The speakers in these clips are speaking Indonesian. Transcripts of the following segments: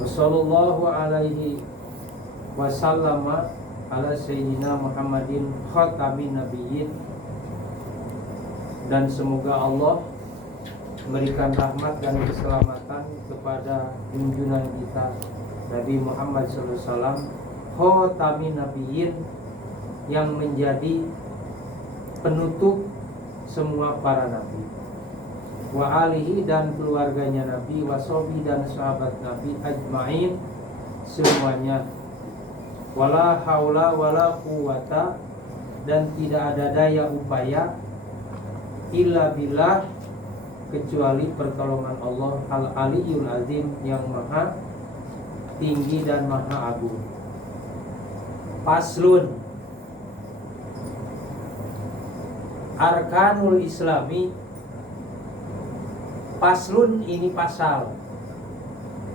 Wassallallahu alaihi wasallama ala sayyidina Muhammadin khatamin nabiyyin. Dan semoga Allah memberikan rahmat dan keselamatan kepada junjungan kita Nabi Muhammad SAW, khatamin nabiyyin, yang menjadi penutup semua para nabi, wa alihi, dan keluarganya Nabi, wa sahbihi, dan sahabat Nabi ajmain semuanya. Wala haula wala quwata, dan tidak ada daya upaya illa billah, kecuali pertolongan Allah al-aliyul azim, yang maha tinggi dan maha agung. Faslun, arkanul islami. Faslun ini pasal,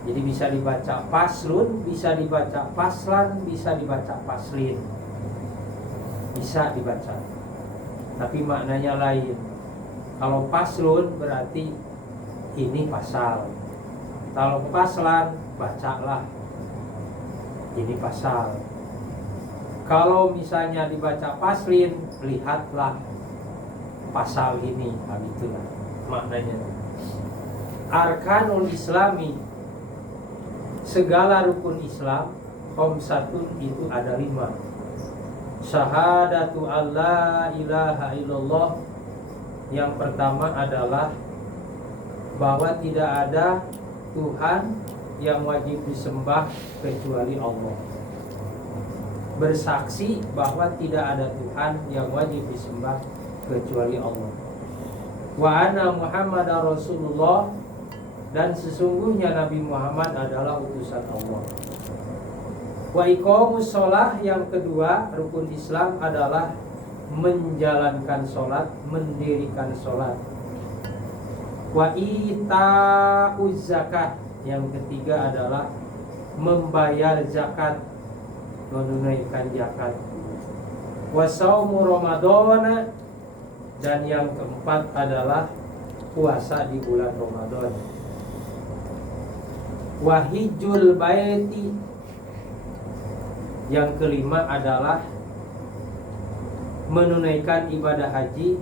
jadi bisa dibaca faslun, bisa dibaca faslan, bisa dibaca faslin, bisa dibaca, tapi maknanya lain. Kalau faslun berarti ini pasal, kalau faslan bacalah ini pasal. Kalau misalnya dibaca faslin, lihatlah pasal ini. Nah, itulah maknanya. Arkanul islami, segala rukun Islam, khamsatun, itu ada 5. Syahadatu alla ilaha illallah, yang pertama adalah bahwa tidak ada Tuhan yang wajib disembah kecuali Allah. Bersaksi bahwa tidak ada Tuhan yang wajib disembah kecuali Allah. Wa anna Muhammadar Rasulullah, dan sesungguhnya Nabi Muhammad adalah utusan Allah. Wa iqamus sholah, yang kedua rukun Islam adalah menjalankan sholat, mendirikan sholat. Wa ita'uz zakat, yang ketiga adalah membayar zakat, menunaikan zakat. Wa shaumu Ramadan, dan yang keempat adalah puasa di bulan Ramadan. Wahijul baiti, yang kelima adalah menunaikan ibadah haji.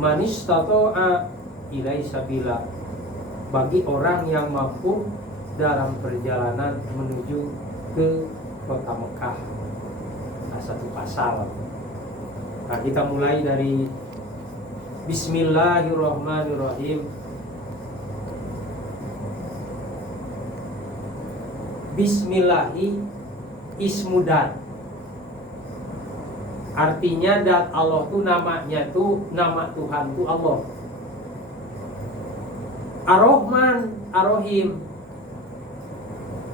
Manistata'a ilai sabila, bagi orang yang mampu dalam perjalanan menuju ke kota Mekah. Nah, satu pasal. Nah, kita mulai dari Bismillahirrahmanirrahim. Bismillahi ismu dat, artinya dat Allah tuh namanya tuh, nama Tuhan tuh Allah. Ar-Rahman, Ar-Rahim.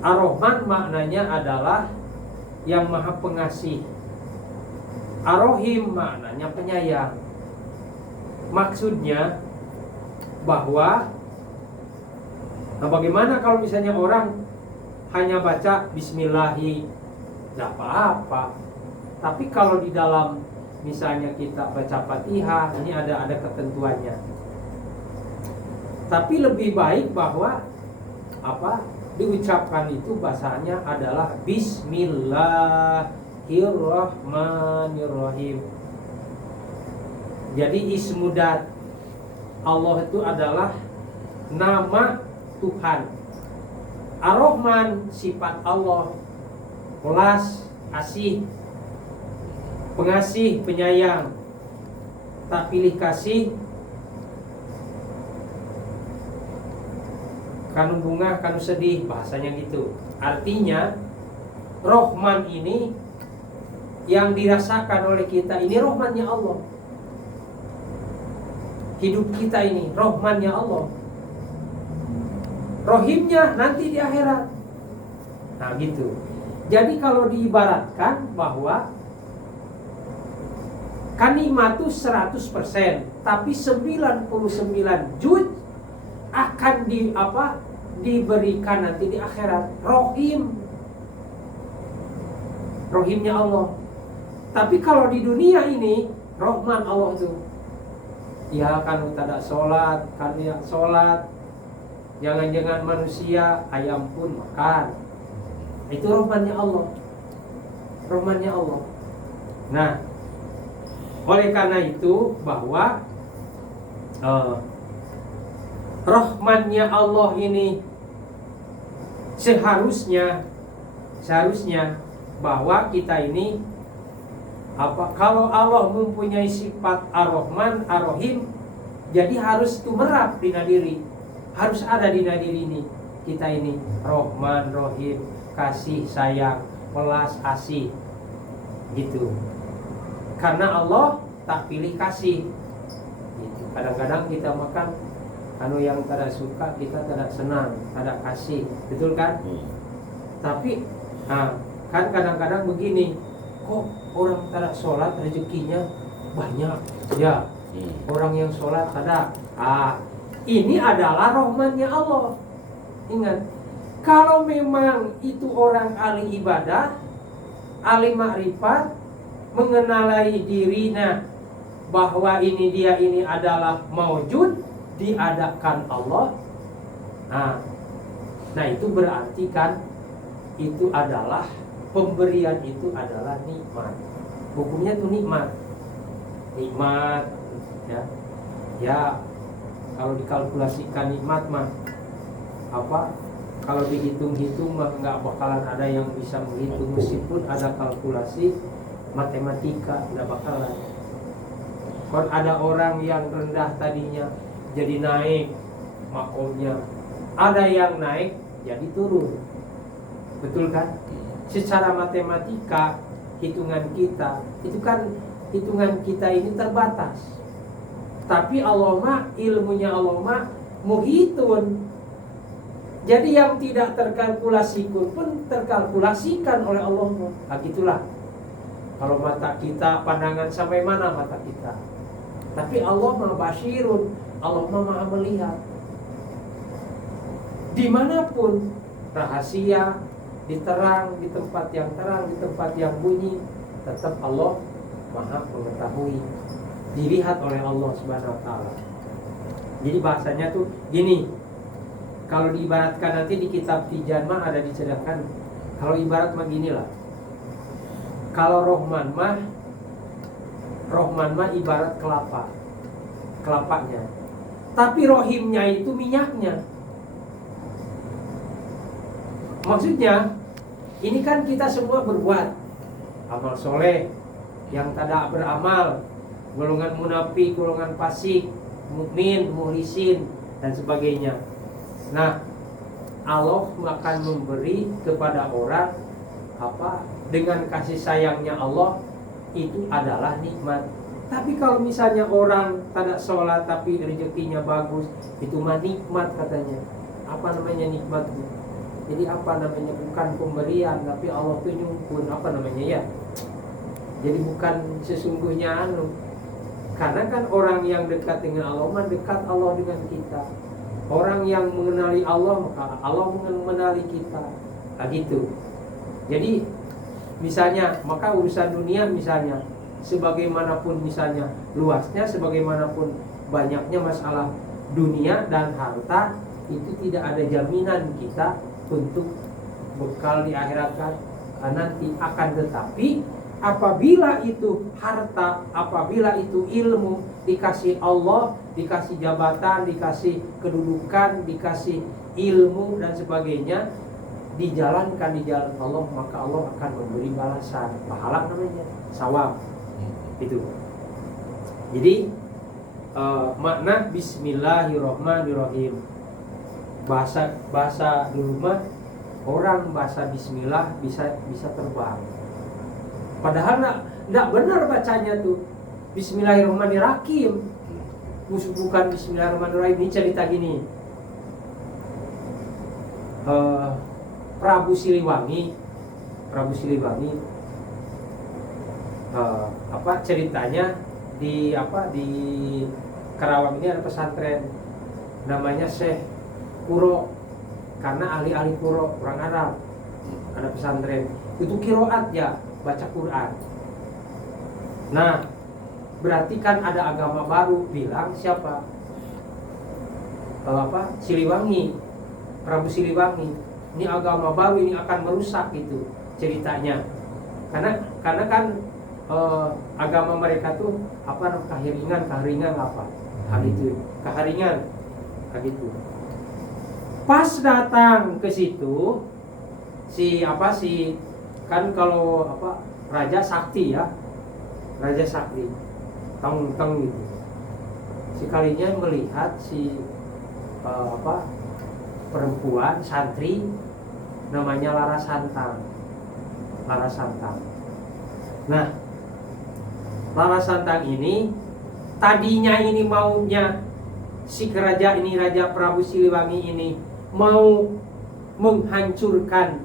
Ar-Rahman maknanya adalah yang maha pengasih. Ar-Rahim maknanya penyayang. Maksudnya bahwa, nah, bagaimana kalau misalnya orang hanya baca Bismillahi, tidak apa-apa. Tapi kalau di dalam misalnya kita baca Fatihah, ini ada ketentuannya. Tapi lebih baik bahwa diucapkan itu bahasanya adalah Bismillahirrahmanirrahim. Jadi ismudat Allah itu adalah nama Tuhan. Ar-Rahman sifat Allah, welas, asih, pengasih, penyayang, tak pilih kasih, kanu bunga, kanu sedih, bahasanya gitu. Artinya Rahman ini yang dirasakan oleh kita, ini Rahmannya Allah. Hidup kita ini Rahmannya Allah, Rohimnya nanti di akhirat. Nah gitu. Jadi kalau diibaratkan bahwa kanikmatu 100%, tapi 99 juz akan diberikan nanti di akhirat. Rohimnya Allah. Tapi kalau di dunia ini Rahman Allah itu, ya kan tidak sholat, kan ya sholat, Jangan-jangan manusia, ayam pun makan. Itu rahmannya Allah. Rahmannya Allah. Nah, oleh karena itu bahwa rahmannya Allah ini seharusnya bahwa kita ini kalau Allah mempunyai sifat Ar-Rahman, Ar-Rahim, jadi harus itu merap di nadiri, harus ada di nadiri ini. Kita ini Rahman, Rahim, kasih, sayang, welas, asih, gitu. Karena Allah tak pilih kasih. Gitu. Kadang-kadang kita makan yang tidak suka, kita tidak senang, tidak kasih, betul kan? Tapi kan kadang-kadang begini, kok orang tidak sholat rezekinya banyak, ya. Orang yang sholat ada. Ini adalah rahmannya Allah. Ingat, kalau memang itu orang ahli ibadah, ahli makrifat, mengenali dirinya bahwa dia ini adalah maujud, diadakan Allah. Nah itu berarti kan itu adalah pemberian, itu adalah nikmat. Hukumnya itu nikmat, ya. Kalau dikalkulasikan nikmat mah kalau dihitung-hitung mah nggak bakalan ada yang bisa menghitung, meskipun ada kalkulasi matematika nggak bakalan. Kalau ada orang yang rendah tadinya jadi naik makomnya, ada yang naik jadi turun, betul kan? Secara matematika hitungan kita itu kan, hitungan kita ini terbatas. Tapi Allah mah, ilmunya Allah mah muhitun. Jadi yang tidak terkalkulasikan pun terkalkulasikan oleh Allah. Gitulah. Kalau mata kita, pandangan sampai mana mata kita. Tapi Allah mah basirun, Allah mah maha melihat. Dimanapun rahasia, diterang, di tempat yang terang, di tempat yang bunyi, tetap Allah maha mengetahui, dilihat oleh Allah Subhanahu wa ta'ala. Jadi bahasanya tuh gini, kalau diibaratkan nanti di kitab Tijan mah ada diceritakan. Kalau ibarat mah gini lah, kalau Rahman mah ibarat kelapanya, tapi Rohimnya itu minyaknya. Maksudnya ini kan kita semua berbuat amal soleh, yang tidak beramal, golongan munafik, golongan fasik, mukmin, muhlisin, dan sebagainya. Nah, Allah akan memberi kepada orang dengan kasih sayangnya Allah, itu adalah nikmat. Tapi kalau misalnya orang tidak sholat tapi rezekinya bagus, itu mah nikmat katanya. Apa namanya nikmat? Jadi apa namanya, bukan pemberian, tapi Allah tuh nyumpun, apa namanya ya. Jadi bukan sesungguhnya karena kan orang yang dekat dengan Allah mah dekat Allah dengan kita. Orang yang mengenali Allah, maka Allah mengenali kita. Gitu. Jadi misalnya, maka urusan dunia misalnya, sebagaimanapun misalnya luasnya, sebagaimanapun banyaknya masalah dunia dan harta, itu tidak ada jaminan kita untuk bekal di akhirat nanti. Akan tetapi apabila itu harta, apabila itu ilmu, dikasih Allah, dikasih jabatan, dikasih kedudukan, dikasih ilmu dan sebagainya, dijalankan di jalan Allah, maka Allah akan memberi balasan, pahala namanya, sawab. Itu. Jadi makna Bismillahirrahmanirrahim. Bahasa dulu mah orang bahasa Bismillah bisa terbang. Padahal enggak benar bacanya tuh Bismillahirrahmanirrahim. Bukan Bismillahirrahmanirrahim. Ini cerita gini. Prabu Siliwangi ceritanya di Karawang ini ada pesantren namanya Syekh Kuro, karena ahli-ahli Kuro, orang Arab. Ada pesantren itu kiroat ya, baca Quran. Nah, berarti kan ada agama baru, bilang siapa? Siliwangi. Prabu Siliwangi. Ini agama baru, ini akan merusak gitu ceritanya. Karena kan agama mereka tuh apa, keharingan apa hal itu, keharingan gitu. Pas datang ke situ si kan kalau apa Raja Sakti ya, Raja Sakti teng gitu. Sekalinya melihat si perempuan santri namanya Lara Santang. Nah, Lara Santang ini tadinya ini maunya si raja ini, Raja Prabu Siliwangi ini mau menghancurkan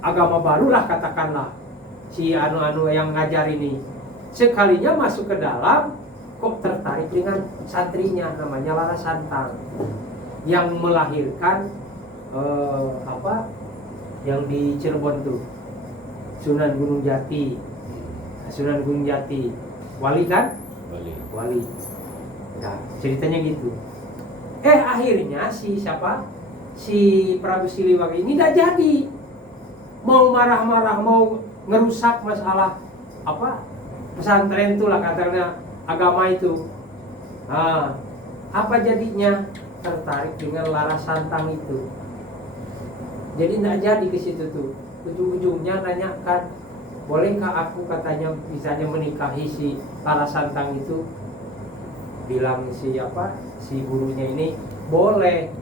agama barulah katakanlah si anu yang ngajar ini. Sekalinya masuk ke dalam, kok tertarik dengan santrinya namanya Lara Santang yang melahirkan yang di Cirebon tuh, Sunan Gunung Jati, wali kan? Wali. Nah, ceritanya gitu. Akhirnya si Prabu Siliwangi ini tidak jadi, mau marah-marah, mau ngerusak masalah pesantren itulah katanya, agama itu. Nah, apa jadinya? Tertarik dengan Lara Santang itu. Jadi tidak jadi ke situ tuh. Ujung-ujungnya nanyakan, bolehkah aku katanya misalnya menikahi si Lara Santang itu? Bilang si gurunya ini, boleh.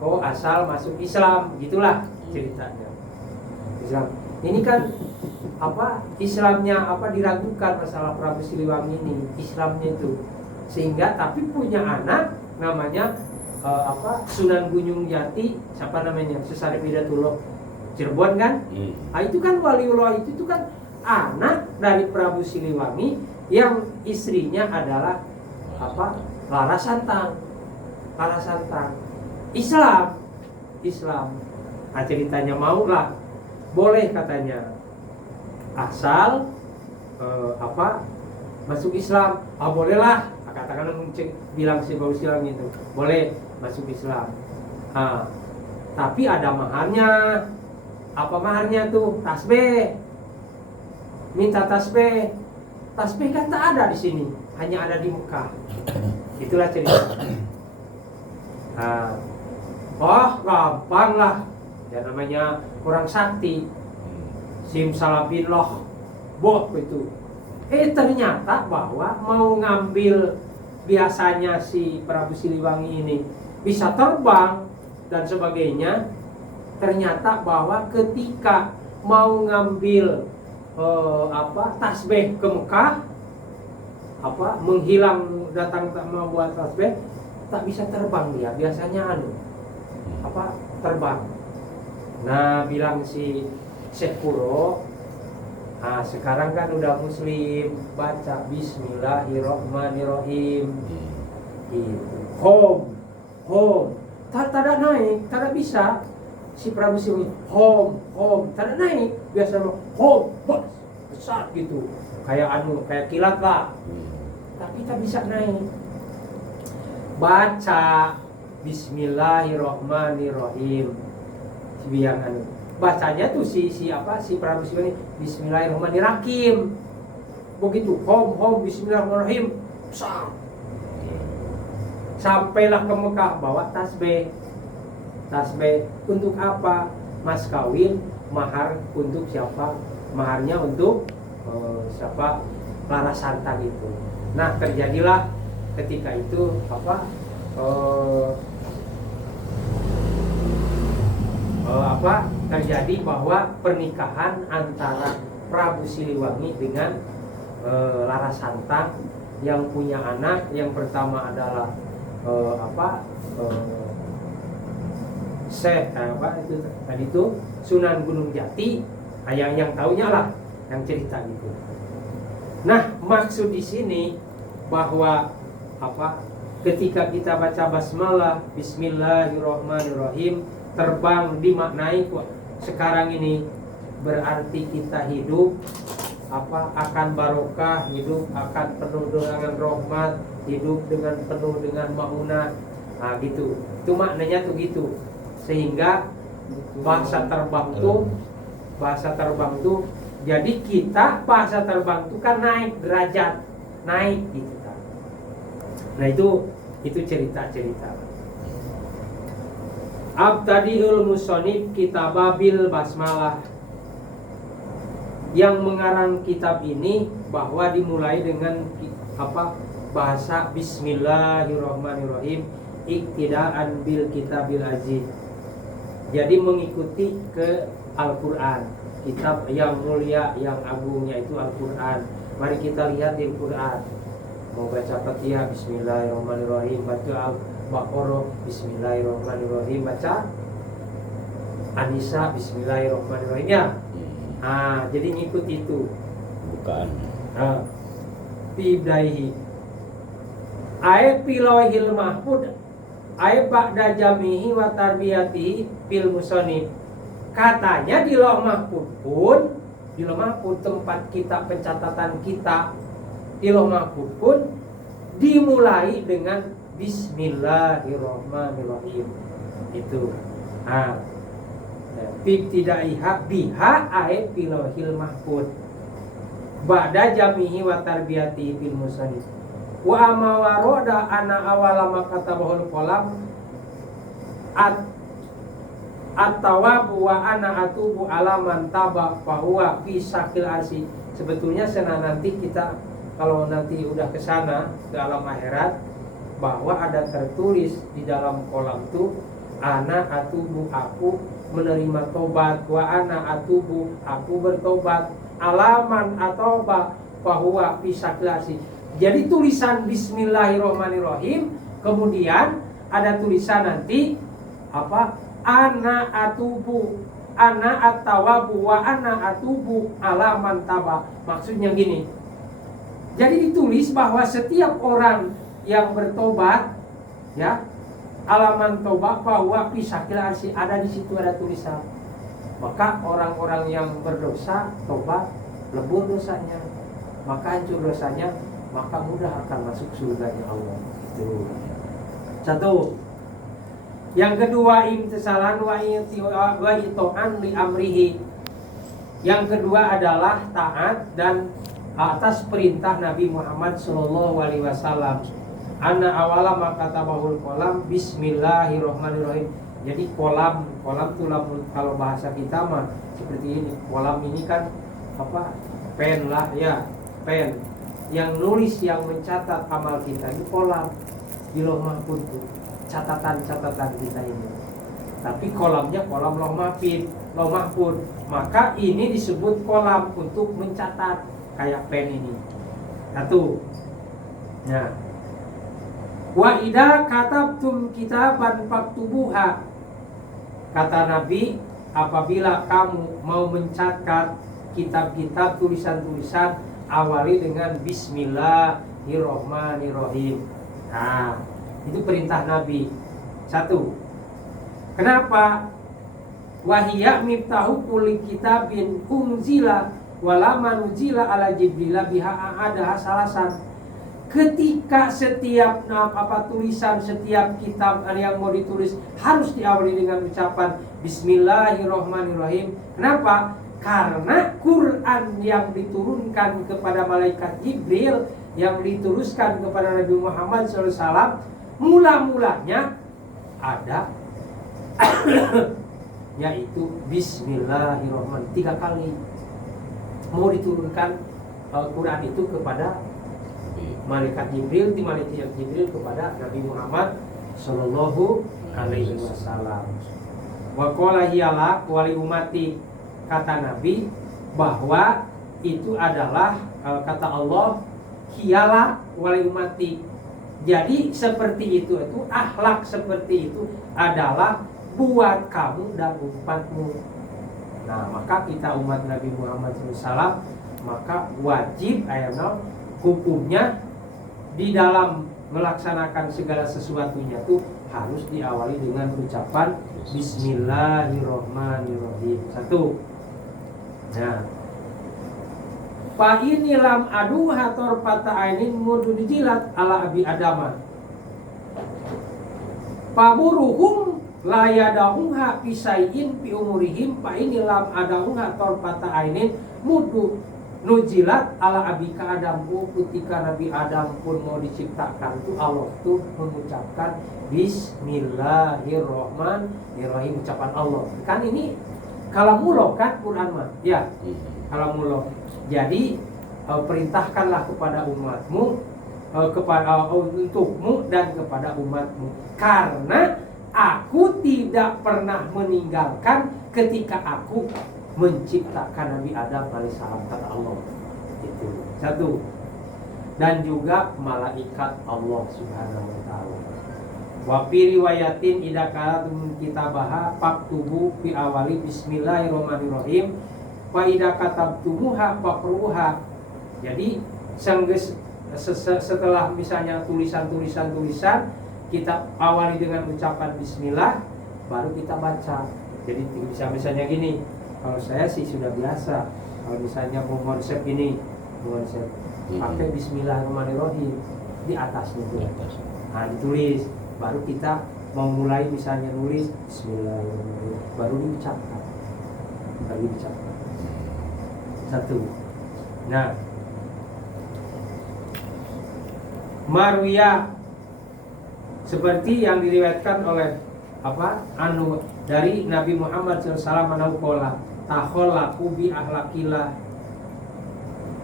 Kau asal masuk Islam, gitulah ceritanya. Islam. Ini kan Islamnya diragukan masalah Prabu Siliwangi ini, Islamnya itu. Sehingga tapi punya anak namanya Sunan Gunung Jati, siapa namanya? Susarip Hidatullah Cirebon kan? Itu kan waliullah itu kan anak dari Prabu Siliwangi yang istrinya adalah Lara Santang. Islam. Nah, ceritanya maulah, boleh katanya. Asal masuk Islam. Bolehlah. Katakan bilang si Prabu Siliwangi itu, boleh masuk Islam. Tapi ada maharnya. Apa maharnya tuh? Tasbih. Minta tasbih. Tasbih kan tak ada di sini, hanya ada di Mekah. Itulah cerita. Gampang lah. Ya namanya orang sakti. Simsalabimlah. Itu. Ternyata bahwa mau ngambil, biasanya si Prabu Siliwangi ini bisa terbang dan sebagainya. Ternyata bahwa ketika mau ngambil tasbih ke Mekah, menghilang, datang tak mau buat tasbih, tak bisa terbang dia. Biasanya terbang. Nah, bilang si Syekh Kuro, sekarang kan udah muslim, baca Bismillahirrahmanirrahim. Home. Tak naik, tak bisa. Si Prabu Siliwangi home, tak naik. Biasa home, besar gitu. Kayak kilat lah. Tapi tak bisa naik. Baca Bismillahirrahmanirrahim. Si biang bacanya tuh si Prabu Siliwangi Bismillahirrahmanirrahim. Begitu home Bismillahirrahmanirrahim. Sampailah ke Mekah, bawa tasbih. Untuk apa? Mas kawin, mahar untuk siapa? Maharnya untuk siapa? Lara Santang itu. Nah, terjadilah ketika itu terjadi bahwa pernikahan antara Prabu Siliwangi dengan Lara Santang yang punya anak. Yang pertama adalah itu tadi itu Sunan Gunung Jati. Yang taunya lah yang cerita gitu. Nah, maksud di sini bahwa ketika kita baca basmalah Bismillahirrahmanirrahim, terbang dimaknai sekarang ini berarti kita hidup akan barokah, hidup akan penuh dengan rahmat, hidup dengan penuh dengan maunah. Gitu. Itu maknanya tuh gitu. Sehingga bahasa terbang tuh jadi kita bahasa terbang tuh kan naik derajat, naik gitu kan. Nah itu cerita-cerita. Abtadiul musonib kitababil basmalah. Yang mengarang kitab ini bahwa dimulai dengan bahasa Bismillahirrahmanirrahim, iktidaan bil kitabil aziz. Jadi mengikuti ke Al-Quran, kitab yang mulia, yang agungnya itu Al-Quran. Mari kita lihat di Al-Quran. Mau baca Fatihah, Bismillahirrahmanirrahim. Baca Al-Baqarah, Bismillahirrahmanirrahim. Baca An-Nisa, Bismillahirrahmanirrahim. Ya. Jadi ngikut itu. Bukan. Bidaihi. Ayat pilawahil mahfud. Ayat ba'da jamihi wa tarbiyatihi bil musonib. Katanya di Lauh Mahfuz pun, di Lauh Mahfuz tempat kita pencatatan kita, di Lauh Mahfuz pun dimulai dengan Bismillahirrahmanirrahim. Itu. Ibtidaiha biha ayat pilawahil mahfud ba'da jamihi wa tarbiyatihi bil musannif wa amawaroda ana awala makatabahul kolam at-tawabu wa ana atubu alaman taba fahuwa fi sakil arsi. Sebetulnya nanti kita kalau nanti udah ke sana ke alam akhirat, bahwa ada tertulis di dalam kolam itu ana atubu, aku menerima tobat, wa ana atubu, aku bertobat, alaman atau bahwa bisa klasi. Jadi tulisan Bismillahirrahmanirrahim, kemudian ada tulisan nanti ana atubu, ana at-tawabu, wa ana atubu, alaman taba. Maksudnya gini. Jadi ditulis bahwa setiap orang yang bertobat, ya, alaman tobat bahwa pisakil arsi, ada di situ ada tulisan. Maka orang-orang yang berdosa tobat, lebur dosanya, maka hancur dosanya, maka mudah akan masuk surganya Allah. Itu satu. Yang kedua, imtisalan wa ito'an li amrihi. Yang kedua adalah taat dan atas perintah Nabi Muhammad SAW. Anna awala makatabahul kolam Bismillahirrahmanirrahim. Jadi kolam itu kalau bahasa kita mah seperti ini. Kolam ini kan pen lah ya, pen yang nulis, yang mencatat amal kita ini kolam di Lauh Mahfuz itu, catatan-catatan kita ini. Tapi kolamnya kolam Lauh Mahfuz. Maka ini disebut kolam untuk mencatat kayak pen ini. Satu. Nah, wa idza katabtum kitaban faktubuha. Kata Nabi, apabila kamu mau mencatat kitab-kitab, tulisan-tulisan, awali dengan Bismillahirrahmanirrahim. Nah, itu perintah Nabi. Satu. Kenapa? Wahiyya miftahu kulli kitabin unzila wala manuzila ala jibrila biha ada salasan. Ketika setiap tulisan, setiap kitab yang mau ditulis harus diawali dengan ucapan Bismillahirrahmanirrahim. Kenapa? Karena Quran yang diturunkan kepada malaikat Jibril, yang diturunkan kepada Nabi Muhammad SAW, mula-mulanya ada yaitu Bismillahirrahmanirrahim 3 kali. Mau diturunkan Quran itu kepada malaikat Jibril, di malaikat Jibril kepada Nabi Muhammad sallallahu alaihi wasallam. Wa qala hiyalah wali umati, kata Nabi bahwa itu adalah kata Allah hiyalah wali umati. Jadi seperti itu akhlak seperti itu adalah buat kamu dan umatmu. Nah, maka kita umat Nabi Muhammad SAW, maka wajib hukumnya di dalam melaksanakan segala sesuatunya itu harus diawali dengan ucapan Bismillahirrahmanirrahim. Satu. Nah, fa inilam adu hator pata ainin mudun jilat ala abi adama. Paburuhum la yadauha pisaiin pi umurihim fa inilam adauha torpata ainin mudu nujilat ala abika Adam. Ketika Nabi Adam pun mau diciptakan tuh Allah tuh mengucapkan Bismillahirrahmanirrahim, ucapan Allah. Kan ini kalamullah kan Quran mah ya, kalamullah. Jadi perintahkanlah kepada umatmu, kepada untukmu dan kepada umatmu, karena aku tidak pernah meninggalkan ketika aku menciptakan Nabi Adam alaihissalam, kata Allah. Itu satu. Dan juga malaikat Allah subhanahu wa ta'ala. Wa fi riwayatin idza karatum kitabaha faktubu fi awali bismillahirrahmanirrahim wa idza katabtumuha faqruha. Jadi setelah misalnya tulisan kita awali dengan ucapan bismillah, baru kita baca. Jadi bisa misalnya gini, kalau saya sih sudah biasa, kalau misalnya mau konsep ini, pakai bismillahirrahmanirrahim di atasnya tuh. Nah, ditulis, baru kita mau mulai misalnya nulis bismillahirrahmanirrahim, baru diucapkan. Satu. Nah, Marwiyah seperti yang diriwayatkan oleh dari Nabi Muhammad SAW menaukola takholaku bi ahlakillah,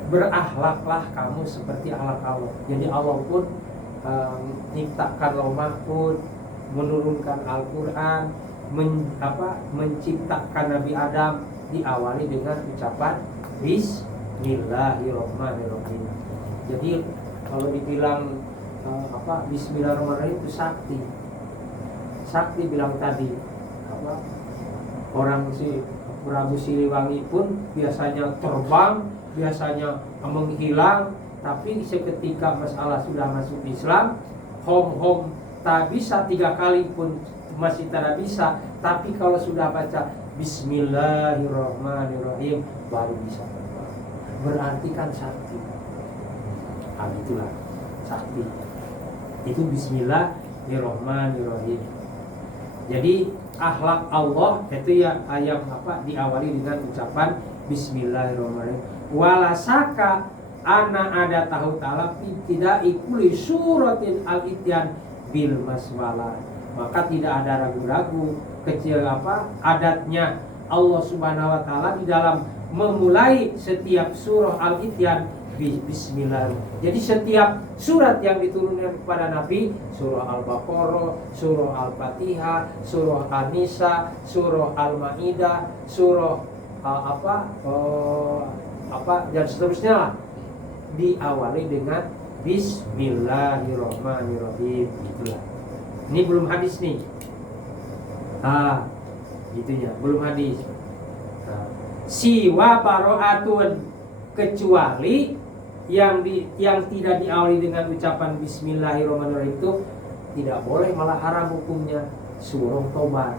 berakhlaklah kamu seperti akhlak Allah. Jadi Allah pun menciptakan Lauh Mahfuz, menurunkan Al-Quran, menciptakan Nabi Adam, diawali dengan ucapan Bismillahirrahmanirrahim. Jadi kalau dibilang Bismillahirrahmanirrahim itu sakti bilang tadi orang si Prabu Siliwangi pun biasanya terbang, biasanya menghilang, tapi seketika masalah sudah masuk Islam, hom tak bisa 3 kali pun masih tidak bisa, tapi kalau sudah baca Bismillahirrahmanirrahim baru bisa terbang. Berarti kan sakti. Itulah sakti. Itu Bismillahirrahmanirrahim. Jadi akhlak Allah itu ya ayat diawali dengan ucapan Bismillahirrahmanirrahim. Walasaka ana ada tahu ta'ala tidak ikuli suratin al-ityan bil maswala. Maka tidak ada ragu-ragu kecil adatnya Allah Subhanahu wa taala di dalam memulai setiap surah al-ityan Bismillah. Jadi setiap surat yang diturunkan kepada Nabi, surah Al-Baqarah, surah Al-Fatihah, surah An-Nisa, surah Al-Maidah, surah dan seterusnya lah, diawali dengan Bismillahirrahmanirrahim. Itulah. Ini belum hadis nih. Itunya belum hadis. Siwa baro'atun, kecuali yang tidak diawali dengan ucapan Bismillahirrahmanirrahim itu tidak boleh, malah haram hukumnya. Surah Tobat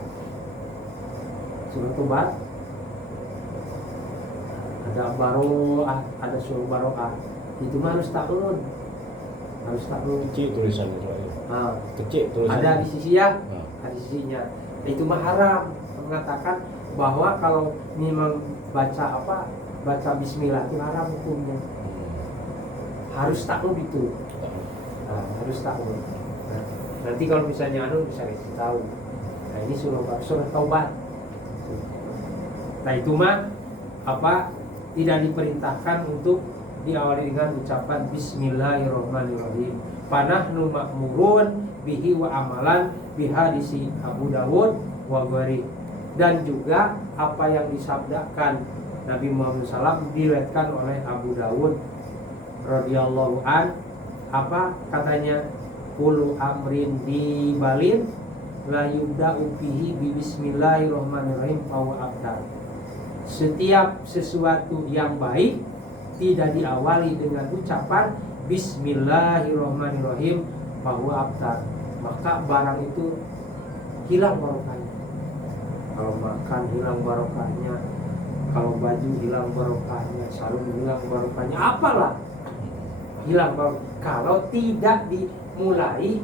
ada baro'ah, ada surah baro'ah, itu mah harus taklun. Kecil tulisannya kecil tulisannya. Ada di sisi ya, ada di sisinya. Itu mah haram, mengatakan bahwa kalau memang baca Bismillah itu haram hukumnya. Harus taklun itu. Harus taklun. Nanti kalau misalnya bisa kasih tahu. Nah, ini surah Taubat. Nah, itu mah tidak diperintahkan untuk diawali dengan ucapan Bismillahirrahmanirrahim. Panahnu ma'murun bihi wa amalan bihadisi Abu Dawud wa ghairi. Dan juga apa yang disabdakan Nabi Muhammad SAW diriwayatkan oleh Abu Dawud radhiyallahu an, katanya, kullu amrin dibalin la yubda'u bihi bi bismillahirrahmanirrahim fahuwa abtar. Setiap sesuatu yang baik tidak diawali dengan ucapan Bismillahirrahmanirrahim fahuwa abtar, maka barang itu hilang barokahnya. Kalau makan hilang barokahnya, kalau baju hilang barokahnya, sarung hilang barokahnya, apalah hilang barokah kalau tidak dimulai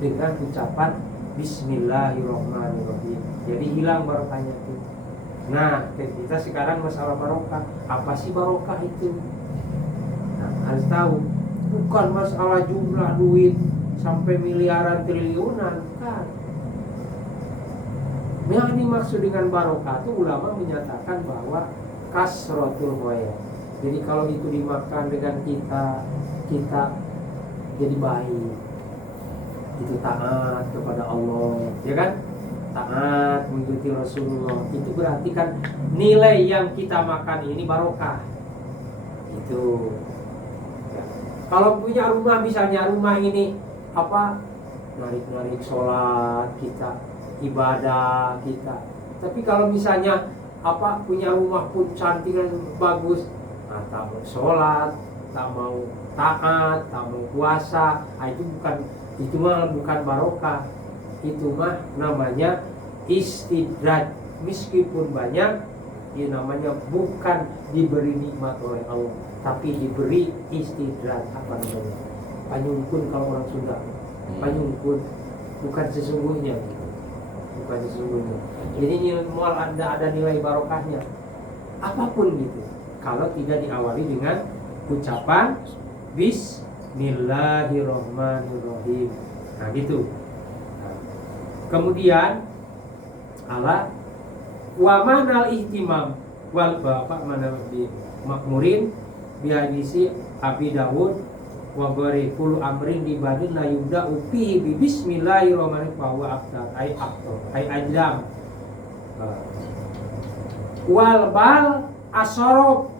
dengan ucapan Bismillahirrahmanirrahim. Jadi hilang barokahnya itu. Nah, kita sekarang masalah barokah. Apa sih barokah itu? Nah, harus tahu. Bukan masalah jumlah duit sampai miliaran triliunan, kan? Yang dimaksud dengan barokah itu ulama menyatakan bahwa kasrotul hoya. Jadi kalau itu dimakan dengan kita jadi baik. Itu taat kepada Allah, ya kan? Taat mengikuti Rasulullah. Itu berarti kan nilai yang kita makan ini barokah. Itu. Ya. Kalau punya rumah, misalnya rumah ini apa? Narik-narik sholat kita, ibadah kita. Tapi kalau misalnya apa punya rumah pun cantik dan bagus, nah, tak mau sholat, tak mau taat, tak mau puasa, nah, itu mah bukan barokah. Itu mah namanya istidraj. Meskipun banyak, ya namanya bukan diberi nikmat oleh Allah, tapi diberi istidraj. Apa namanya? Panyungkun kalau orang Sunda. Panyungkun, bukan sesungguhnya. Bukan sesungguhnya. Jadi mual ada nilai barokahnya. Apapun gitu. Kalau tidak diawali dengan ucapan Bismillahirrahmanirrahim. Nah gitu. Nah, kemudian ala wa manal ihtimam wal bapak mana di makmurin bi hadisi Abi Dawud wa barikul amrin dibadin la yuda upi bi bismillahirrahmanirrahim wa afdal ay ajdam wal bal asorob.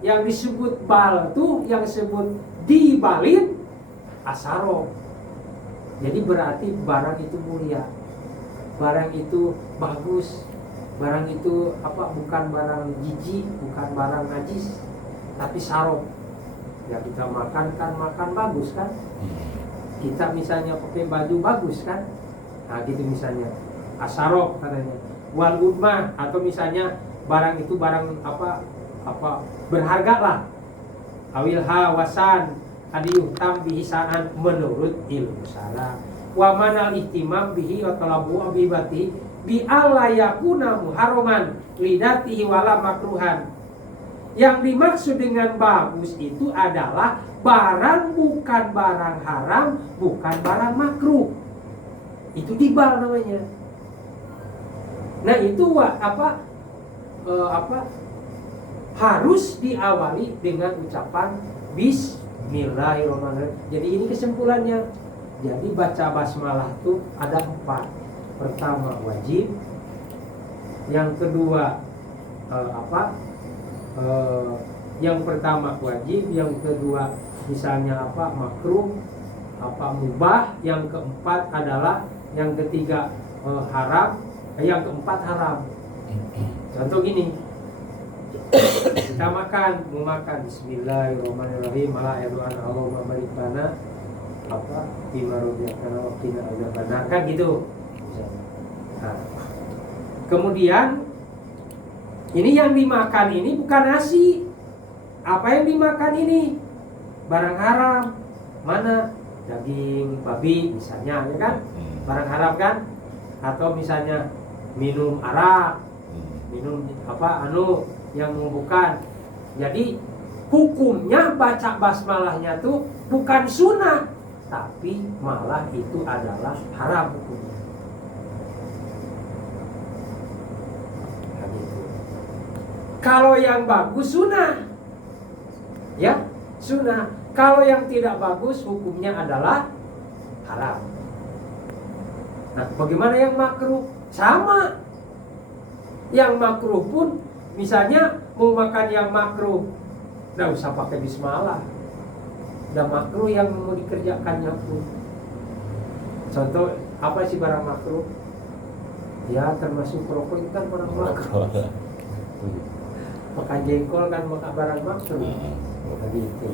Yang disebut bal tuh, yang disebut dibalin asaro. Jadi berarti barang itu mulia, barang itu bagus, barang itu apa? Bukan barang jijik, bukan barang najis, tapi saro. Ya kita makan kan makan bagus kan? Kita misalnya pakai baju bagus kan? Nah gitu misalnya asaro katanya. Wal udmah atau misalnya barang itu barang apa berharga lah. Awil hawasan adiyuh tam bihisanan menurut ilmu salah. Wa manal ihtimam bihi wa talabu abibati bi alla yakuna muharraman lidatihi wala makruhan. Yang dimaksud dengan bagus itu adalah barang bukan barang haram, bukan barang makruh. Itu dibal namanya. Nah itu harus diawali dengan ucapan Bismillahirrahmanirrahim. Jadi ini kesimpulannya. Jadi baca basmalah itu ada 4. Pertama wajib, yang kedua yang pertama wajib, yang kedua misalnya makruh, mubah, yang keempat adalah, yang ketiga haram, yang keempat haram. Contoh gini, kita mau makan Bismillahirrahmanirrahim ala ayatuhan Allahumma barik lana bima rubiakana wa qina adzabannar, kan gitu. Nah, kemudian ini yang dimakan ini bukan nasi. Apa yang dimakan ini? Barang haram. Mana? Daging babi misalnya, ya kan? Barang haram kan? Atau misalnya minum arak, minum yang bukan. Jadi hukumnya baca basmalahnya tuh bukan sunnah, tapi malah itu adalah haram hukumnya. Nah, gitu. Kalau yang bagus sunnah, ya sunnah. Kalau yang tidak bagus hukumnya adalah haram. Nah, bagaimana yang makruh? Sama. Yang makruh pun, misalnya mau makan yang makruh, nggak usah pakai bismillah. Udah makruh yang mau dikerjakannya pun. Contoh, apa sih barang makruh? Ya termasuk rokok itu kan barang makruh. Makan jengkol kan barang makruh. Gitu.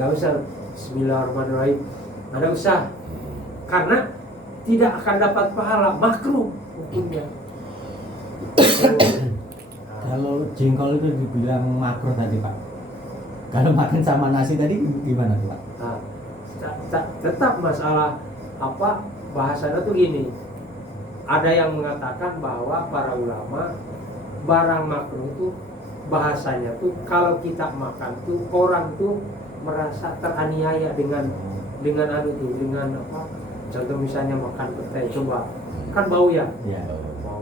Nggak usah Bismillahirrahmanirrahim. Nggak usah. Karena tidak akan dapat pahala, makruh hukumnya. Kalau jengkol itu dibilang makruh tadi Pak. Kalau makan sama nasi tadi gimana tuh Pak? Nah, tetap masalah bahasanya tuh gini. ada yang mengatakan bahwa para ulama barang makruh itu bahasanya tuh kalau kita makan tuh orang tuh merasa teraniaya dengan dengan apa? Contoh misalnya makan petai, coba kan bau ya. Ya. Bau.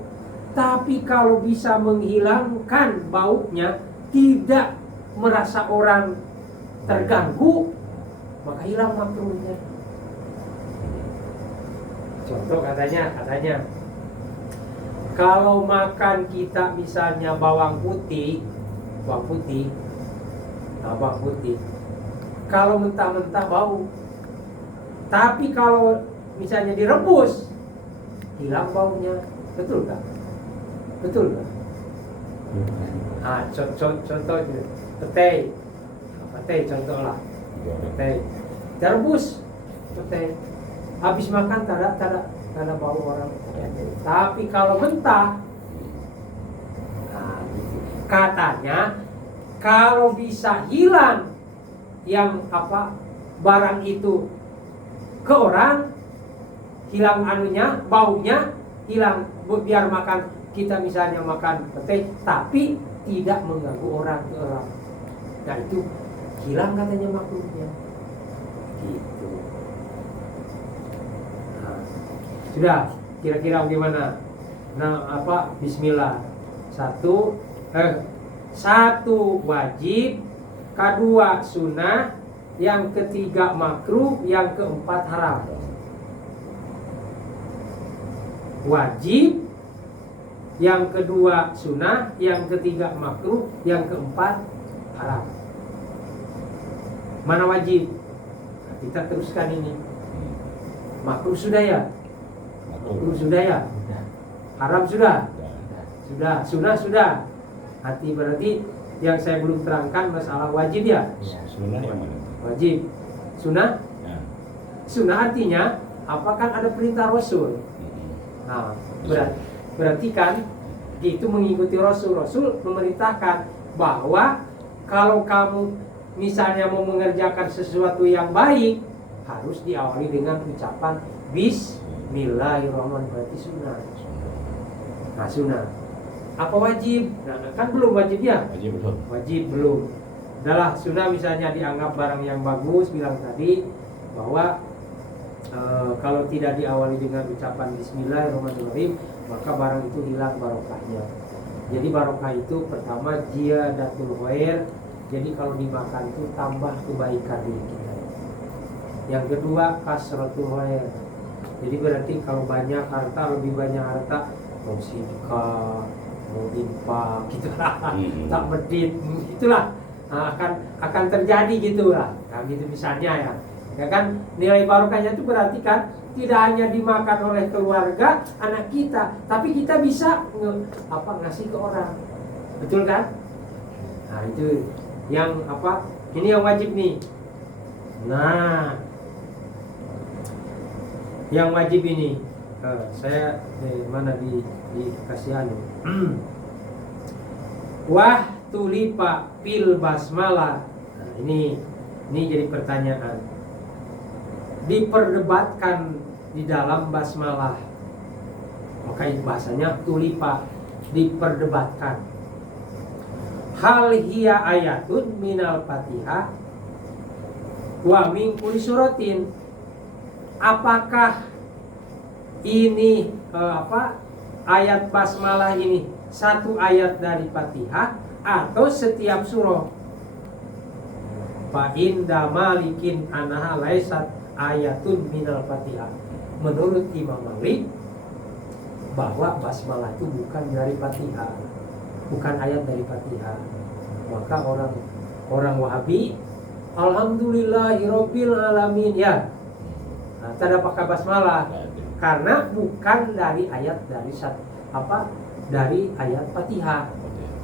Tapi kalau bisa menghilangkan baunya, tidak merasa orang terganggu, maka hilang makruhnya. Contoh katanya kalau makan kita misalnya bawang putih, kalau mentah-mentah bau. Tapi kalau misalnya direbus, hilang baunya. Betul kan? Betul kan? Ah, contoh petai contoh lah. Petai. Direbus petai. Habis makan tada bau orang. Tapi kalau mentah, nah, katanya kalau bisa hilang yang apa barang itu ke orang, hilang anunya, baunya hilang, biar makan kita misalnya makan petai tapi tidak mengganggu orang ke orang. Nah itu hilang katanya makruhnya. Gitu. Nah, sudah kira-kira bagaimana? Nah apa? Bismillah. Satu wajib, kedua sunnah, yang ketiga makruh, yang keempat haram. Wajib, yang kedua sunnah, yang ketiga makruh, yang keempat haram. Mana wajib? Nah, kita teruskan ini. Makruh sudah ya? Makruh sudah ya? Haram sudah? Sudah. Sunnah sudah. Hati berarti yang saya belum terangkan masalah wajib ya? Sunnah yang mana? Wajib. Sunnah? Ya. Sunnah artinya apakah ada perintah Rasul? Nah, berarti kan itu mengikuti Rasul. Rasul memerintahkan bahwa kalau kamu misalnya mau mengerjakan sesuatu yang baik, harus diawali dengan ucapan Bismillahirrahmanirrahim. Berarti sunnah. Nah, sunnah. Apa wajib? Nah, kan belum wajib ya? Wajib belum. Wajib belum. Adalah sunnah misalnya dianggap barang yang bagus, bilang tadi bahwa kalau tidak diawali dengan ucapan Bismillahirrahmanirrahim, maka barang itu hilang barokahnya. Jadi barokah itu pertama ziyadatul khair. Jadi kalau dimakan itu tambah kebaikan diri kita. Yang kedua kasratul khair. Jadi berarti kalau banyak harta, lebih banyak harta, mau sedekah, mau infak, gitulah, tak medit, itulah akan terjadi gitulah. Nah, gitu misalnya ya. Ya kan nilai barokahnya itu berarti kan tidak hanya dimakan oleh keluarga, anak kita, tapi kita bisa ngasih ke orang. Betul kan? Nah, itu yang apa? Ini yang wajib nih. Nah, yang wajib ini saya mana dikasih anu. Wah tulipa pil basmalah. Nah, ini jadi pertanyaan. Diperdebatkan di dalam basmalah. Maka itu bahasanya tulipa, diperdebatkan. Hal hiya ayatun minal Fatihah wa min kulli suratin. Apakah ini ayat basmalah ini satu ayat dari Fatihah atau setiap surah? Fa inda malikin anaha laisat ayatun minal Fatihah. Menurut Imam Malik bahwa basmalah itu bukan dari Fatihah, bukan ayat dari Fatihah. Maka orang Wahabi alhamdulillahirabbil alamin ya. Nah, tidak pakai basmalah karena bukan dari ayat dari ayat Fatihah.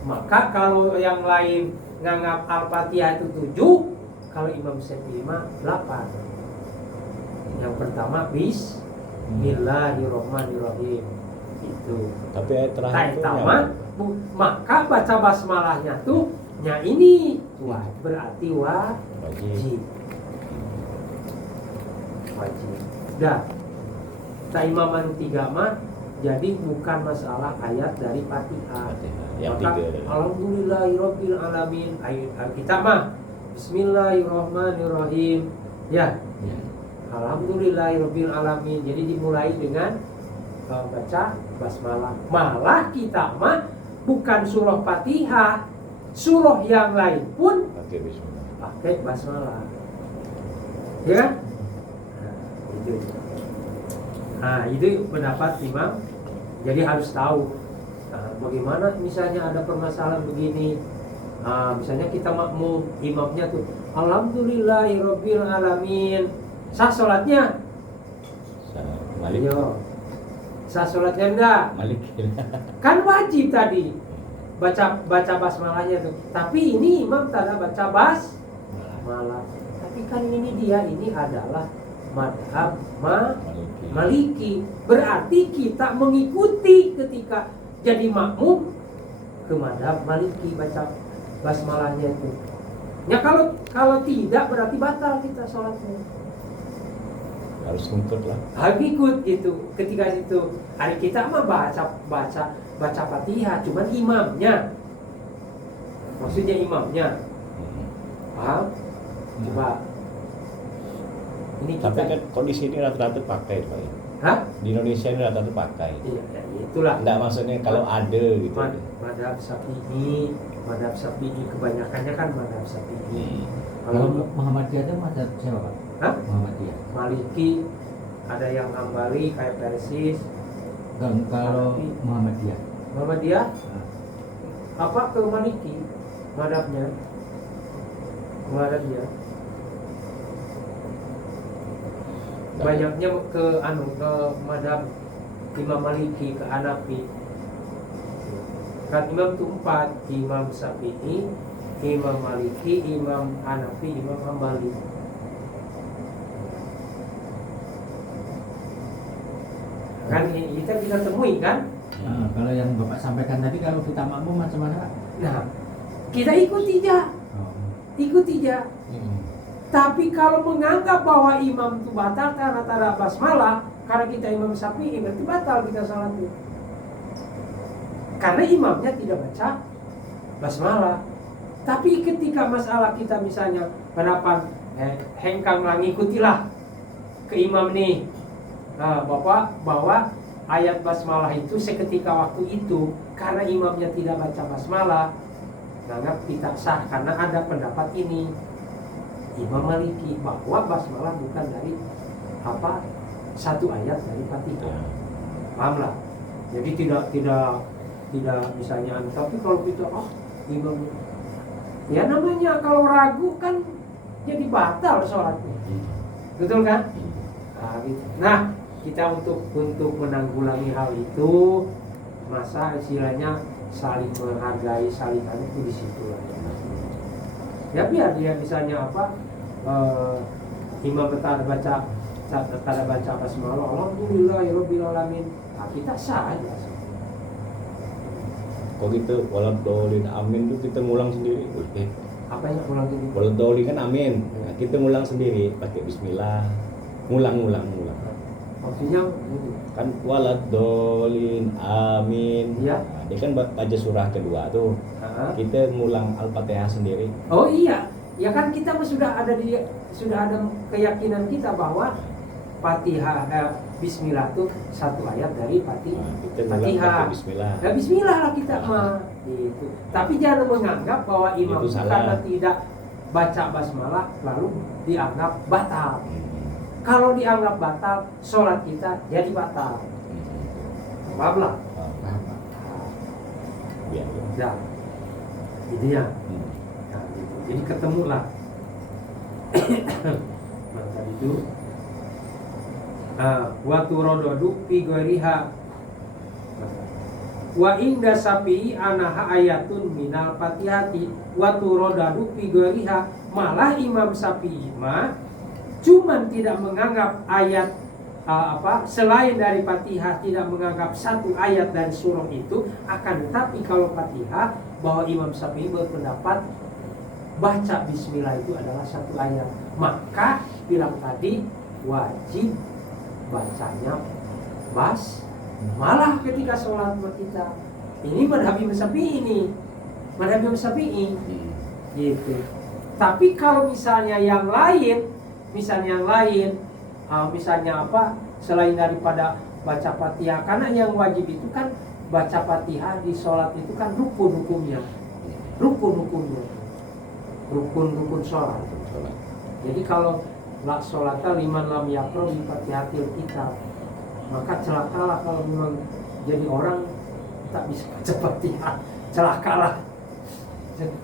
Maka kalau yang lain nganggap Al-Fatihah itu 7, kalau Imam Syafi'i 8. Yang pertama Bismillahirrahmanirrahim itu. Tapi ayat terakhir itu maka baca basmalahnya tuh ini berarti wajib. Wajib. Dah. Ta Imam anu 3 mah Jadi bukan masalah ayat dari Fatihah. Yang Maka tiga. alhamdulillahirabbil alamin. Kita mah bismillahirrahmanirrahim. Ya. Ya. Alhamdulillahirabbil alamin. Jadi dimulai dengan baca basmalah. Malah kita mah bukan surah Fatihah, surah yang lain pun Pakai bismillah. pakai basmalah. Ya? Nah, itu pendapat Imam. Jadi harus tahu bagaimana misalnya ada permasalahan begini. Misalnya kita makmum, imamnya tuh alhamdulillahirabbil alamin. Sah salatnya? Malik. Yo. Sah salatnya enggak? Malik. Kan wajib tadi baca basmalahnya tuh. Tapi ini imam tak baca basmalah. Tapi kan ini adalah madhab Maliki. Berarti kita mengikuti ketika jadi makmum ke madhab Maliki baca basmalahnya itu. Ya kalau tidak berarti batal kita sholatnya. Harus ngikut lah. Harus ikut gitu. Ketika itu hari kita mah baca Fatihah, cuman imamnya. Maksudnya imamnya. Paham? Coba. Ini kita. Tapi kan kondisi ini rata-rata pakai, Pak. Hah? Di Indonesia ini rata-rata pakai. Iya, ya, itulah. Enggak, maksudnya kalau ada gitu. Madhab Syafi'i kebanyakannya kan madhab Syafi'i. Kalau Kalau Muhammadiyah itu mazhab siapa Pak? Hah? Muhammadiyah. Maliki ada yang Hambali kayak Persis. Kalau Muhammadiyah. Muhammadiyah Nah, apa ke Maliki madhabnya? Banyaknya ke madhab Imam Maliki, ke Hanafi. Kan imam itu 4, Imam Syafi'i, Imam Maliki, Imam Hanafi, Imam Hambali. Kan kita temui kan? kalau yang Bapak sampaikan tadi kalau kita makmum macam mana Pak? Nah, kita ikuti aja. Tapi kalau menganggap bahwa imam itu batal karena tak basmalah, karena kita imam Syafi'i berarti batal kita salat itu. Karena imamnya tidak baca basmalah. Tapi ketika masalah kita misalnya pendapat hengkang lah, ngikutilah ke imam nih, Bapak bahwa ayat basmalah itu seketika waktu itu karena imamnya tidak baca basmalah, nganggap tidak sah karena ada pendapat ini Imam Maliki bahwa basmalah bukan dari satu ayat dari Fatihah. Paham lah. Jadi tidak misalnya, tapi kalau kita imam ya namanya kalau ragu kan jadi batal sholatnya. Betul kan? Nah, kita untuk menanggulangi hal itu, masa istilahnya saling menghargai, saling itu di situ lah. Ya biar dia misalnya imam tada baca basmalah alhamdulillahirabbil alamin. Nah, kita sah aja. Kok gitu, waladolin amin itu kita ngulang sendiri. Apa yang ulang ini? Waladolin kan amin. Nah, kita ngulang sendiri pakai bismillah. Ngulang. Maksudnya gitu. Kan waladolin amin. Iya. Nah, dia kan baca surah kedua tuh. Kita ngulang Al-Fatihah sendiri. Oh iya, ya kan kita sudah ada keyakinan kita bahwa Fatihah Bismillah itu satu ayat dari Nah, kita ngulang Fatihah. pakai bismillah. Ya Bismillah lah kita mah gitu. Tapi jangan menganggap bahwa imam Itu salah. karena tidak baca basmalah lalu dianggap batal. Kalau dianggap batal, sholat kita jadi batal. Paham lah? Biar. Ya, itu ya. Nah, gitu. Jadi ketemulah. Nah, tadi itu watu rododu figoriha wa inda sapi anaha ayatun minal fatihati watu rodadu figoriha. Malah Imam Syafi'i mah cuman tidak menganggap ayat selain dari Fatihah, tidak menganggap satu ayat dari surah itu. Akan tetapi kalau Fatihah, bahwa Imam Syafi'i berpendapat baca bismillah itu adalah satu ayat. Maka bilang tadi wajib bacanya Malah ketika sholat kita, ini madhab Imam Syafi'i ini, madhab Imam Syafi'i, gitu. Tapi kalau misalnya yang lain, misalnya apa, selain daripada baca Fatihah, karena yang wajib itu kan baca Fatihah di sholat itu kan rukun-rukunnya, rukun sholat. Jadi kalau la sholata liman lam yaqra bi Fatihatil kitab, maka celakalah kalau memang jadi orang tak bisa baca Fatihah.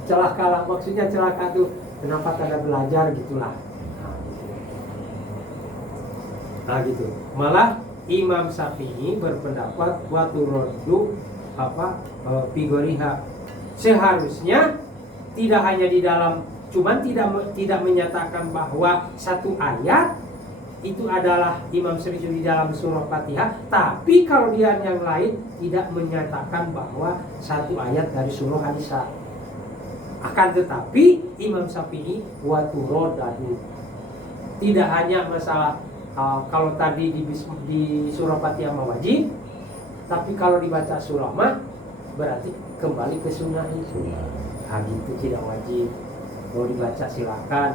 Celakalah maksudnya celaka tuh kenapa tidak belajar gitulah. Nah gitu. Malah Imam Syafi'i berpendapat wa turaddu figoriha. Seharusnya tidak hanya di dalam, cuman tidak menyatakan bahwa satu ayat itu adalah Imam Syafi'i di dalam surah Fatihah, tapi kalau dia yang lain tidak menyatakan bahwa satu ayat dari surah An-Nisa. Akan tetapi Imam Syafi'i wa turaddu, tidak hanya masalah kalau tadi di surah Fatihah wajib, tapi kalau dibaca surah mah berarti kembali ke sunnah itu. Nah gitu, tidak wajib. Kalau dibaca silakan.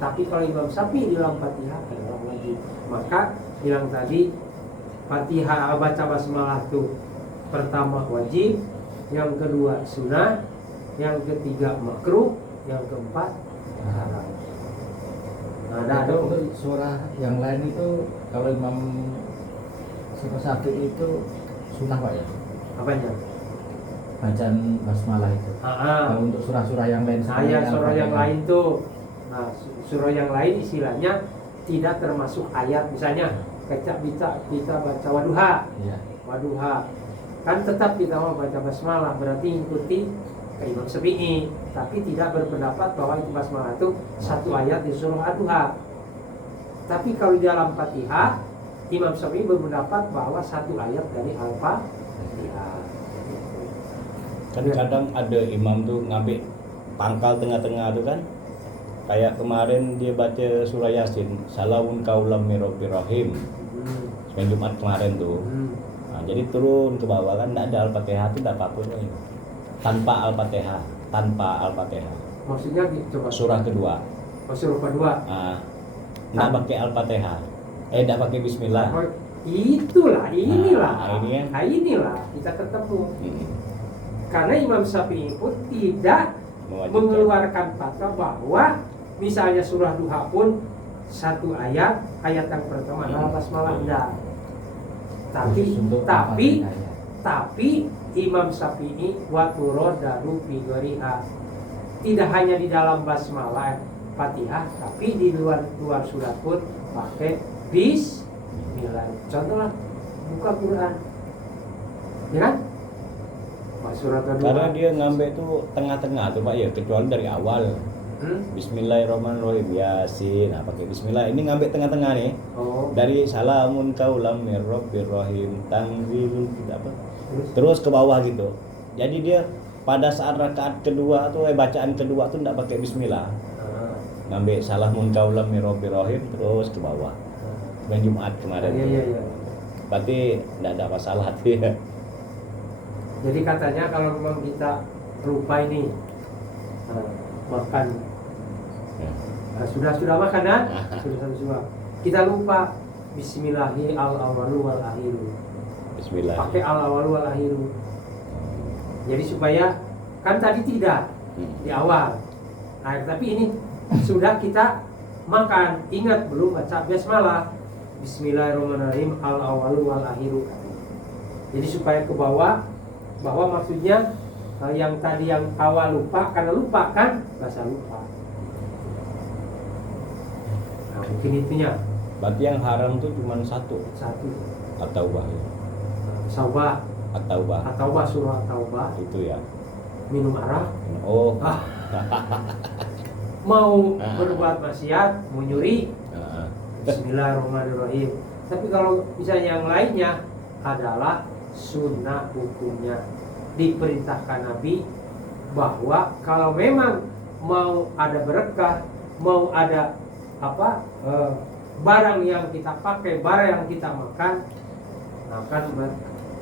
Tapi kalau Imam Syafi'i di dalam Fatihah adalah wajib. Maka bilang tadi Fatihah baca basmalah itu pertama wajib, yang kedua sunnah, yang ketiga makruh, yang keempat haram. Nah, ada untuk surah yang lain itu kalau Imam Syafi'i itu sunnah Pak ya? Apanya? Bacaan basmalah itu. Kalau untuk surah-surah yang lain, surah yang lain tuh. Nah, surah yang lain istilahnya tidak termasuk ayat. Misalnya kita baca Wadduha. Iya. Wadduha. Kan tetap kita mau baca basmalah, berarti ikuti Imam Syafi'i, tapi tidak berpendapat bahwa itu basmalah itu satu ayat di surah Ad-Duha. Tapi kalau di dalam Fatihah, Imam Syafi'i berpendapat bahwa satu ayat dari Al-Fatihah. Kan kadang ada imam tuh ngambil pangkal tengah-tengah tuh kan, kayak kemarin dia baca surah Yasin, salamun kaulam mirobir rahim, sepanjang Jumat kemarin tuh. Nah, jadi turun ke bawah kan, tidak ada Al-Fatihah itu tidak apa-apa nih. Tanpa Al-Fatihah. Maksudnya coba Surah kedua. Surah kedua. Nggak pakai Al-Fatihah. Nggak pakai Bismillah. Inilah. Inilah kita ketemu. Karena Imam Syafi'i pun tidak mengeluarkan fatwa bahwa misalnya surah Duha pun satu ayat yang pertama adalah basmalah. Tapi Imam Syafi'i wa turaddu fi ghariha, tidak hanya di dalam basmalah Fatihah, tapi di luar surat pun pakai bismillah. Contohnya buka Quran, ya kan? Surat kedua. Karena dia ngambil tuh tengah-tengah tuh Pak ya, kecuali dari awal. Bismillahirrahmanirrahim Yasin, nah pakai Bismillah. Ini ngambil tengah-tengah nih. Dari salamun kaulam mirrobbir rahim tanzilul kitab apa? Terus ke bawah gitu. Jadi dia pada saat rakaat kedua tuh bacaan kedua tuh enggak pakai Bismillah. Ngambil salamun kaulam mirrobbir rahim terus ke bawah. Dan Jumat kemarin. Iya. Berarti enggak ada masalah tuh ya. Jadi katanya kalau memang kita lupa ini makan, sudah makan kan? Sudah. Kita lupa Bismillahi al-awalu wal akhiru. Bismillah. Pakai al-awalu wal akhiru. Jadi supaya kan tadi tidak di awal. Nah, tapi ini sudah kita makan, ingat belum baca basmalah. Bismillahirrahmanirrahim al-awalu wal akhiru. Jadi supaya ke bawah, bahwa maksudnya yang tadi yang awal lupa, karena lupa kan bahasa lupa. Nah, mungkin itunya. Berarti yang haram tuh cuma satu. At-Taubah ya. Saubah. At-Taubah surah At-Taubah. Itu ya. Minum arak. Mau berbuat maksiat, mau nyuri. Bismillahirrahmanirrahim. Tapi kalau misalnya yang lainnya adalah sunnah hukumnya, diperintahkan Nabi bahwa kalau memang mau ada berkah, mau ada barang yang kita pakai, barang yang kita makan, Nah kan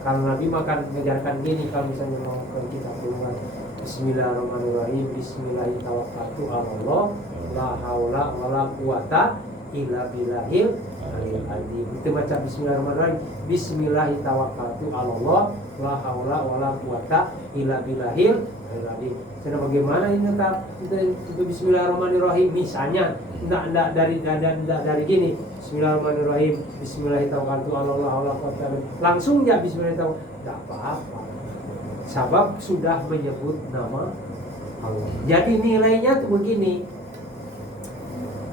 kalau Nabi makan mengajarkan gini, kalau misalnya mau ke kita keluar, Bismillahirrahmanirrahim, Bismillahirrahmanirrahim, la haula wala quwata illa billahil aliyil azim. Itu macam Bismillahirrahmanirrahim, Bismillahirrahmanirrahim, la haula wala quwata illa billahil aliyil azim. Sedang bagaimana ini tetap itu Bismillahirrahmanirrahim, misalnya enggak dari gini, Bismillahirrahmanirrahim, Bismillahirrahmanirrahim, langsung ya Bismillahirrahmanirrahim, enggak apa-apa. Sabab sudah menyebut nama Allah. Jadi nilainya tuh begini.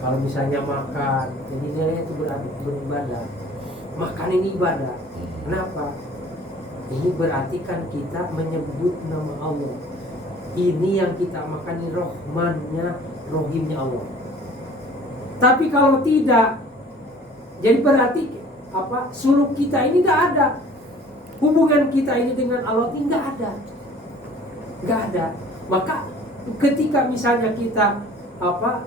Kalau misalnya makan, jadi nilainya itu berarti beribadah. Makan ini ibadah. Kenapa? Ini berarti kan kita menyebut nama Allah. Ini yang kita makan ini Rahmannya, Rohimnya Allah. Tapi kalau tidak, jadi berarti apa? Suluk kita ini tidak ada. Hubungan kita ini dengan Allah ini tidak ada. Tidak ada. Maka ketika misalnya kita apa?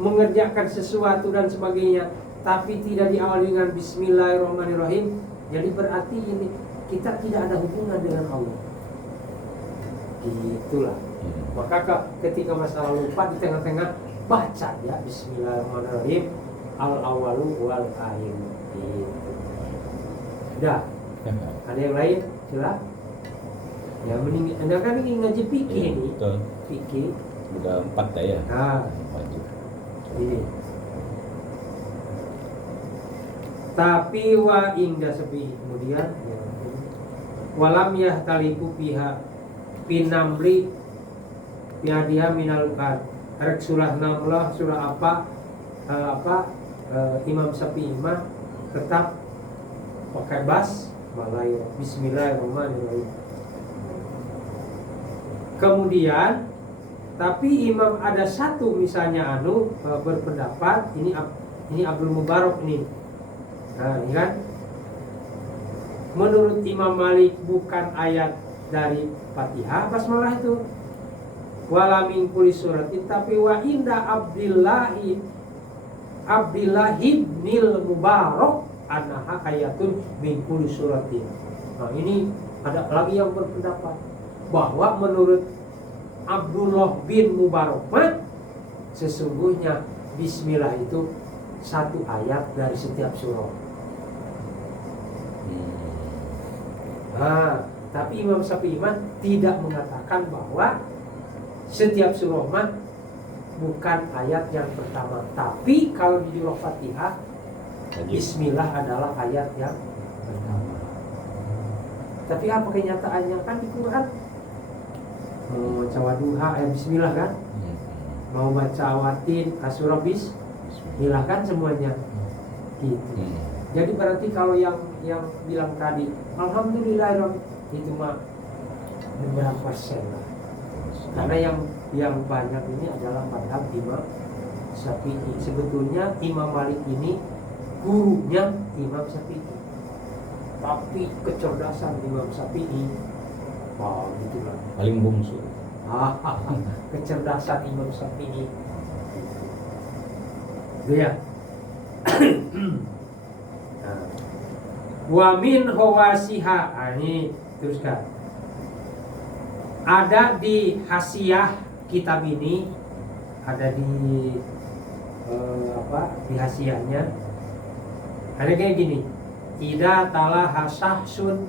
Mengerjakan sesuatu dan sebagainya, tapi tidak diawali dengan Bismillahirrahmanirrahim, jadi berarti ini kita tidak ada hubungan dengan Allah. Itulah. Maka ketika masalah lupa di tengah-tengah, baca ya Bismillahirrahmanirrahim, al-awalu wal akhir. Gitu. Dah. Ada yang lain? Jelas? Ya mending Anda kan ini ngaji fikih ini. Betul. Fikih. Udah 4 ya. Nah, 4 juga. ini. Tapi wa inda sepi kemudian ya, walam yahtaliku pihak pinamri piadiha minal kad. Rek surah 16 surah Imam Syafi'i mah tetap pakai bas malai Bismillahirrahmanirrahim. Kemudian tapi imam ada satu misalnya berpendapat ini Abdul Mubarak ini. Nah, ini kan menurut Imam Malik bukan ayat dari Fatihah basmalah itu. Wala min kulli suratin, tapi wa inda Abdillah ibnil Mubarak annaha ayatun min kulli suratin. Nah, ini ada lagi yang berpendapat bahwa menurut Abdullah bin Mubarak sesungguhnya bismillah itu satu ayat dari setiap surah. Nah, tapi Imam Syafi'i tidak mengatakan bahwa setiap surah bukan ayat yang pertama. Tapi kalau di surah Fatihah, bismillah adalah ayat yang pertama. Tapi apa kenyataannya kan di Quran? Mau baca duha ayat bismillah kan? Mau baca watin surah bismillah kan semuanya. Gitu. Jadi berarti kalau yang bilang tadi alhamdulillah itu mah beberapa persen lah. Karena yang banyak ini adalah madhab Imam Syafi'i. Sebetulnya Imam Malik ini gurunya Imam Syafi'i. Tapi kecerdasan Imam Syafi'i gitulah. Paling bungsu. Kecerdasan Imam Syafi'i. Itu ya. Wa min hawasiha. Ini teruskan. Ada di hasiah kitab ini, ada di di hasiahnya ada kayak gini. Ida talaha sahsun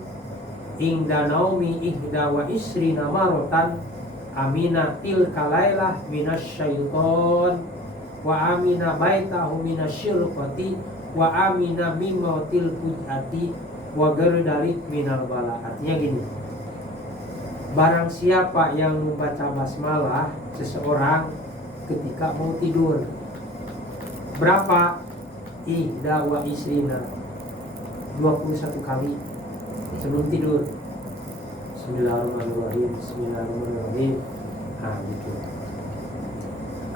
ingda naumi ihda wa isrina marotan amina tilka lailah minasyaiton wa amina baitahu minasyirqati wa amina mimautil fujati wa gerdalik minal bala. Artinya gini, barang siapa yang membaca basmalah seseorang ketika mau tidur, berapa? Ihda wa isrina, 21 kali sebelum tidur. Bismillahirrahmanirrahim, Bismillahirrahmanirrahim. Nah gitu.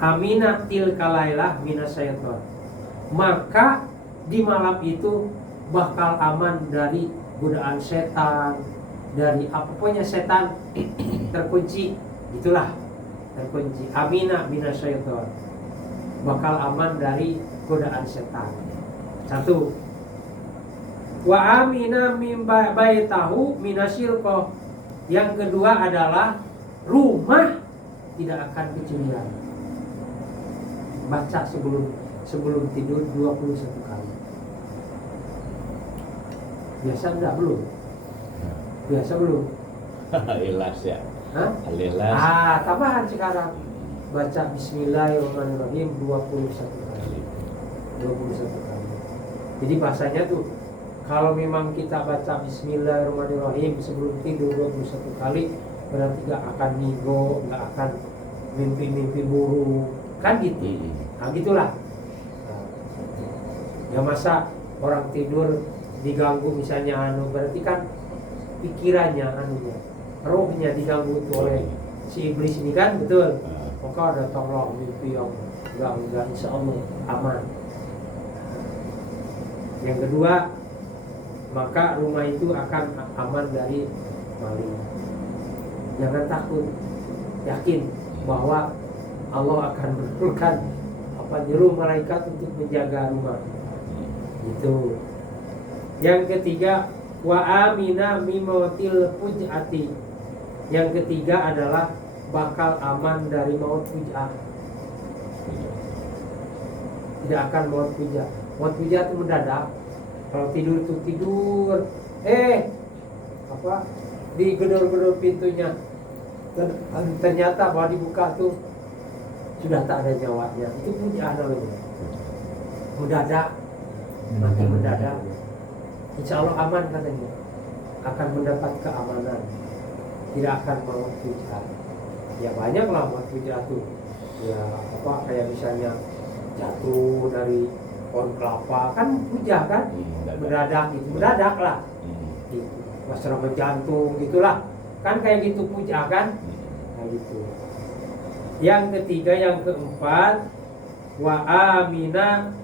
Amina tilka lailah minasyaiton. Maka di malam itu bakal aman dari godaan setan, dari apapun setan terkunci, itulah terkunci. Amina minasyaiton, bakal aman dari godaan setan. Satu. Wa amina mim baitahu minasyirqah. Yang kedua adalah rumah tidak akan kecurian. Baca sebelum tidur 21 kali. Biasa enggak belum? Biasa belum? Ikhlas ya. Hah? Al-Ikhlas. Tambahan sekarang. Baca Bismillahirrahmanirrahim 21 kali. 21 kali. Jadi bahasanya tuh kalau memang kita baca Bismillahirrahmanirrahim sebelum tidur 21 kali, berarti gak akan ngigo, gak akan mimpi-mimpi buruk, kan gitu. Nah gitulah. Ya masa orang tidur diganggu misalnya berarti kan pikirannya rohnya diganggu tuh oleh si iblis ini kan, betul. Maka datanglah mimpi yang enggak insya Allah aman. Yang kedua, maka rumah itu akan aman dari maling. Jangan takut, yakin bahwa Allah akan menurunkan nyuruh malaikat untuk menjaga rumah. Itu. Yang ketiga, wa amina mimautil fujati. Yang ketiga adalah bakal aman dari maut fujah. Tidak akan maut fujah. Maut fujah itu mendadak. Kalau tidur itu tidur, digedor-gedor pintunya, ternyata bahwa dibuka tuh sudah tak ada nyawanya. Itu fujah namanya. Mendadak, mati mendadak. Insya Allah aman katanya, akan mendapat keamanan, tidak akan maut fujah. Ya banyaklah maut fujah tuh. Ya kayak misalnya jatuh dari pohon kelapa kan fujah kan, mendadak lah. Gitu. Serangan jantung gitulah, kan kayak gitu fujah kan, kayak gitu. Yang ketiga, yang keempat, wa amina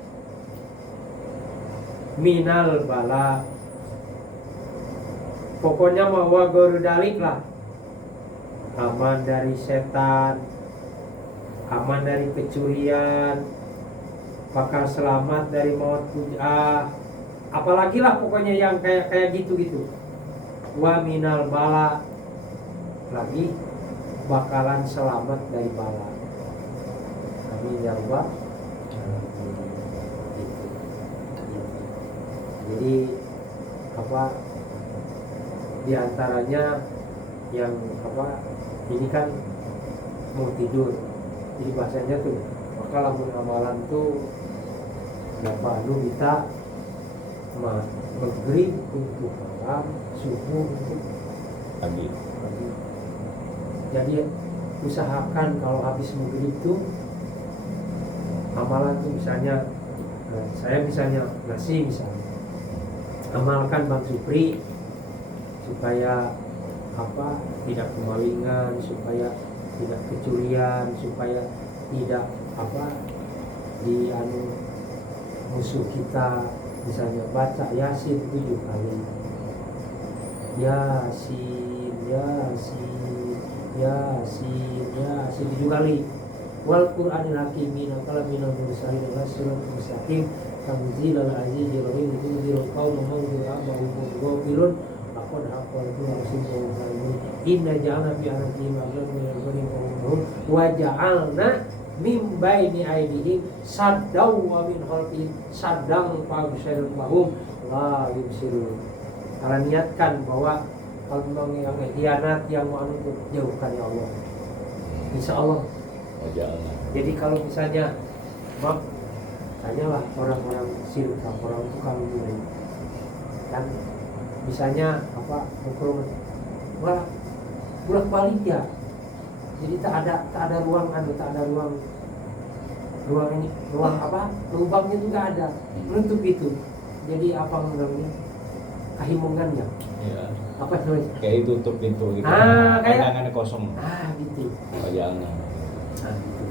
minal bala. Pokoknya mau gorudalik lah, aman dari setan, aman dari kecurian, bakal selamat dari maut fujah. Apalagi lah pokoknya yang kayak gitu. Wa minal bala, lagi bakalan selamat dari bala. Amin ya Allah. Jadi di antaranya yang ini kan mau tidur, jadi bahasanya tuh maka lamun amalan tuh dapat kita maghrib untuk malam, subuh untuk pagi. Jadi usahakan kalau habis maghrib tuh amalan tuh misalnya saya misalnya nasi misalnya, amalkan Bang Supri supaya tidak kemalingan, supaya tidak kecurian, supaya tidak musuh kita misalnya baca Yasin 7 kali, Yasin 7 kali, wal Qur'anil hakim minal mursalin rasulun mustaqim tanzilal azizir rahim tunzirul qauma mawdu'a ghafirun laqad haqqal rasulun inna ja'alna fi anatihim aghlal min al-ghanim wa ja'alna min baini aydihim saddaw wa min khalfihim saddang fa'absirul mahum la yubsirun. Kalian niatkan bahwa kalau yang khianat yang mau jauhkan ya Allah, insya Allah. Jadi kalau misalnya tanyalah orang-orang syirik, orang tukang mulai kan, misalnya ukur bolak balik ya, jadi tak ada ruang lubangnya juga ada menutup itu. Jadi apa namanya, kahimungannya ya. Apa namanya, kayak tutup pintu gitu, kayak kosong gitu. Jangan gitu.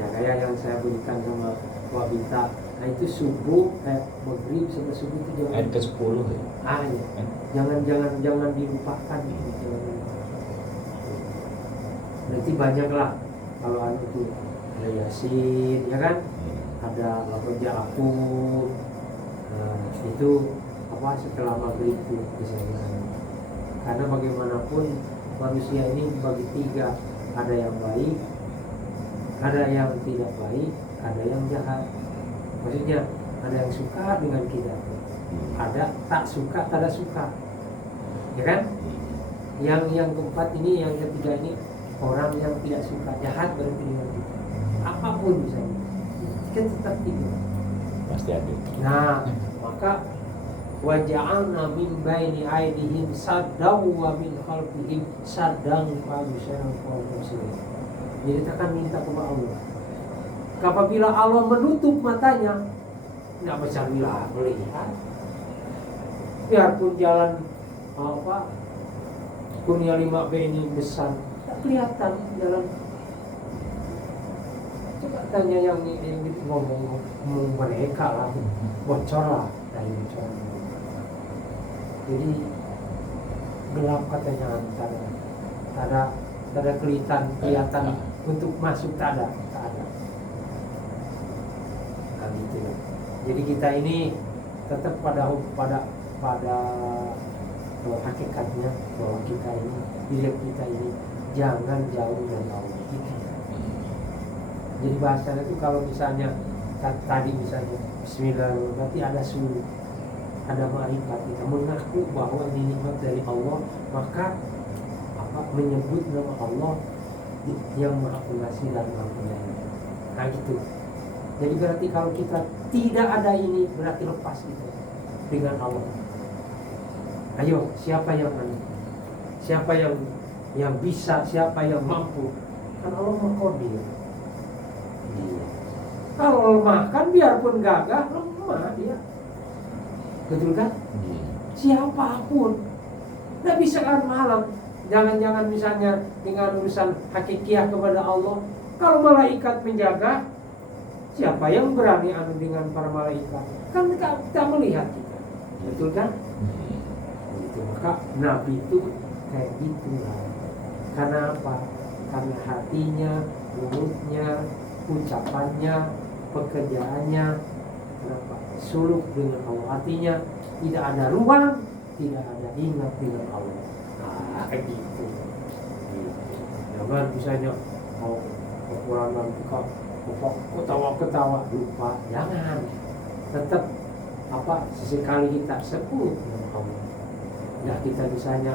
Ya kayak yang saya berikan sama Wabita, itu subuh maghrib sampai subuh itu ayat ke-10 ya. Jangan dilupakan gitu. Nanti banyaklah kalau itu ada Yasin ya kan, ada Lakoja Aku, itu bahwa setelah maghrib itu misalnya. Karena bagaimanapun manusia ini bagi tiga, ada yang baik, ada yang tidak baik, ada yang jahat. Maksudnya ada yang suka dengan kita, ada tak suka, tak ada suka, ya kan? Yang keempat ini, yang ketiga ini orang yang tidak suka, jahat berarti dengan kita. Apapun misalnya, kita tetap tiga. Pasti ada. Nah, maka waja'alna min baini aydihim saddaw wa min khalfihim saddan fa yusyarun qawmun. Jadi kita akan minta kepada Allah. Apabila Allah menutup matanya, tidak bisa melihat. Biarpun jalan Kurnia 5B ini besar, tak kelihatan jalan. Coba tanya yang ngomong mereka lah, bocor lah dari bocor. Jadi gelap katanya antara ada kelihatan untuk masuk tak ada. Nah, gitu. Jadi kita ini tetap pada hakikatnya bahwa kita ini, diri kita ini jangan jauh dari Allah. Gitu. Jadi bahasanya itu kalau misalnya tadi misalnya Bismillahirrahmanirrahim, berarti ada suruh, ada ma'rifat, kita mengaku bahwa ini nikmat dari Allah, maka menyebut nama Allah yang Maha Pengasih dan Maha Penyayang. Nah gitu. Jadi berarti kalau kita tidak ada ini, berarti lepas kita dengan Allah. Ayo, siapa yang bisa, siapa yang mampu? Kan Allah Maha-Qadir. Kalau lemah kan biarpun gagah, lemah dia. Betul kan? Siapapun tidak bisa kan malam. Jangan-jangan misalnya dengan urusan hakikiah kepada Allah, kalau malaikat menjaga, siapa yang berani anu dengan para malaikat? Kan kita melihat kita. Betul kan? Itu maka Nabi itu kayak gitu lah. Karena apa? Karena hatinya, mulutnya, ucapannya, pekerjaannya, kenapa? Suluk dengan Allah. Artinya tidak ada ruang, tidak ada ingat dengan Allah. Nah, kayak gitu. Jangan misalnya kekurangan ketawa lupa. Jangan. Tetap sesekali kita sebut dengan Allah. Ya kita misalnya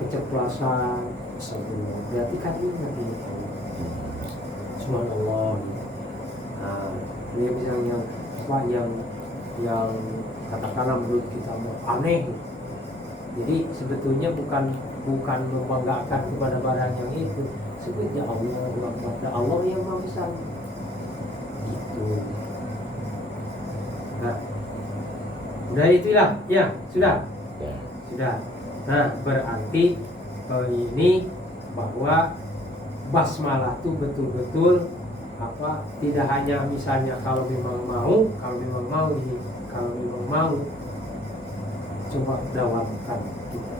keceplosan, berarti kan ingat dengan Allah. Subhanallah. Nah, dia misalnya yang katakanlah menurut kita aneh. Jadi sebetulnya bukan membanggakan kepada barang yang itu. Sebutnya Allah, Allah yang Maha Besar. Gitu. Nah, udah itulah, ya sudah. Sudah. Nah, berarti ini bahwa basmalah itu betul-betul tidak hanya misalnya kalau memang mau coba dawamkan kita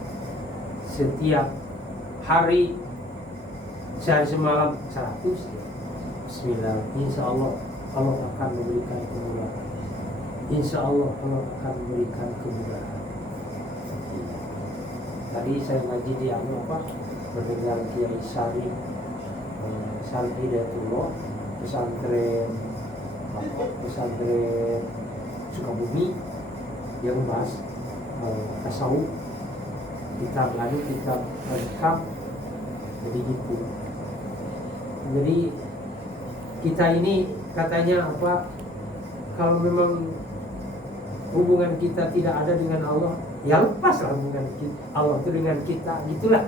setiap hari sehari semalam 100 Bismillah, insya Allah Allah akan memberikan kemudahan. Insya Allah Allah akan memberikan kemudahan. Tadi saya ngaji di mendengar Kiai Syarif Hidayatullah, pesantren Sukabumi, yang membahas tasawuf, kitab lengkap. Jadi gitu. Jadi kita ini katanya kalau memang hubungan kita tidak ada dengan Allah, ya lepaslah hubungan Allah itu dengan kita, gitulah.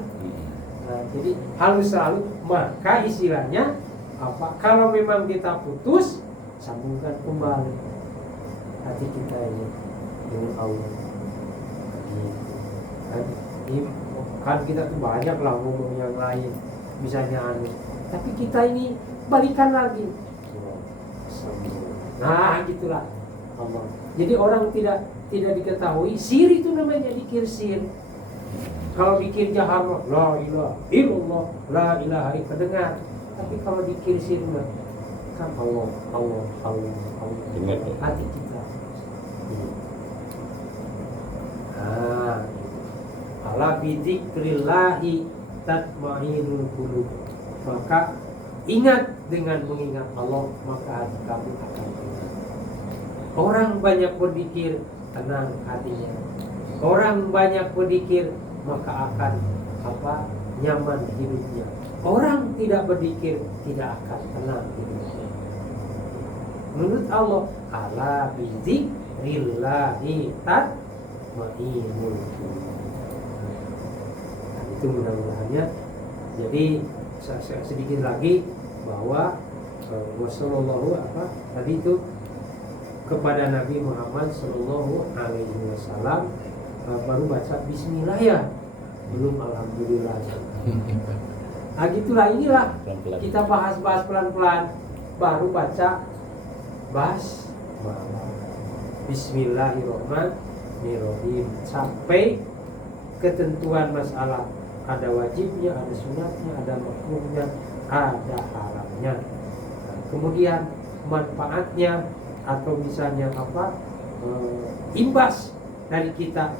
Nah, jadi harus selalu, maka istilahnya kalau memang kita putus, sambungkan kembali hati kita ini dengan Allah. Gitu. Kan kita tuh banyak lah ngomong yang lain, misalnya tapi kita ini balikan lagi. Nah, gitulah Allah. Jadi orang tidak diketahui, sir itu namanya dikir sir. Kalau dikir jahar, la ilaha illallah, la ilaha illallah, dengar. Tapi kalau dikir sir kan Allah. Hati kita. Nah, ala bidzikrillahi tatma'innul qulub. Maka ingat, dengan mengingat Allah maka hati kamu akan tenang. Orang banyak berzikir, tenang hatinya. Orang banyak berzikir, maka akan nyaman hidupnya. Orang tidak berzikir, tidak akan tenang hidupnya. Menurut Allah, ala bidzikrillahi tatma'innul qulub. Itu mudah-mudahannya. Jadi sedikit lagi bahwa Wasallallahu tadi itu kepada Nabi Muhammad Sallallahu Alaihi Wasallam baru baca Bismillah ya, belum Alhamdulillah. Gitulah, inilah Pelan-pelan. kita bahas pelan-pelan, baru baca basmalah, Bismillahirrahmanirrahim, sampai ketentuan masalah, ada wajibnya, ada sunatnya, ada makruhnya, ada haramnya. Kemudian manfaatnya atau misalnya imbas dari kita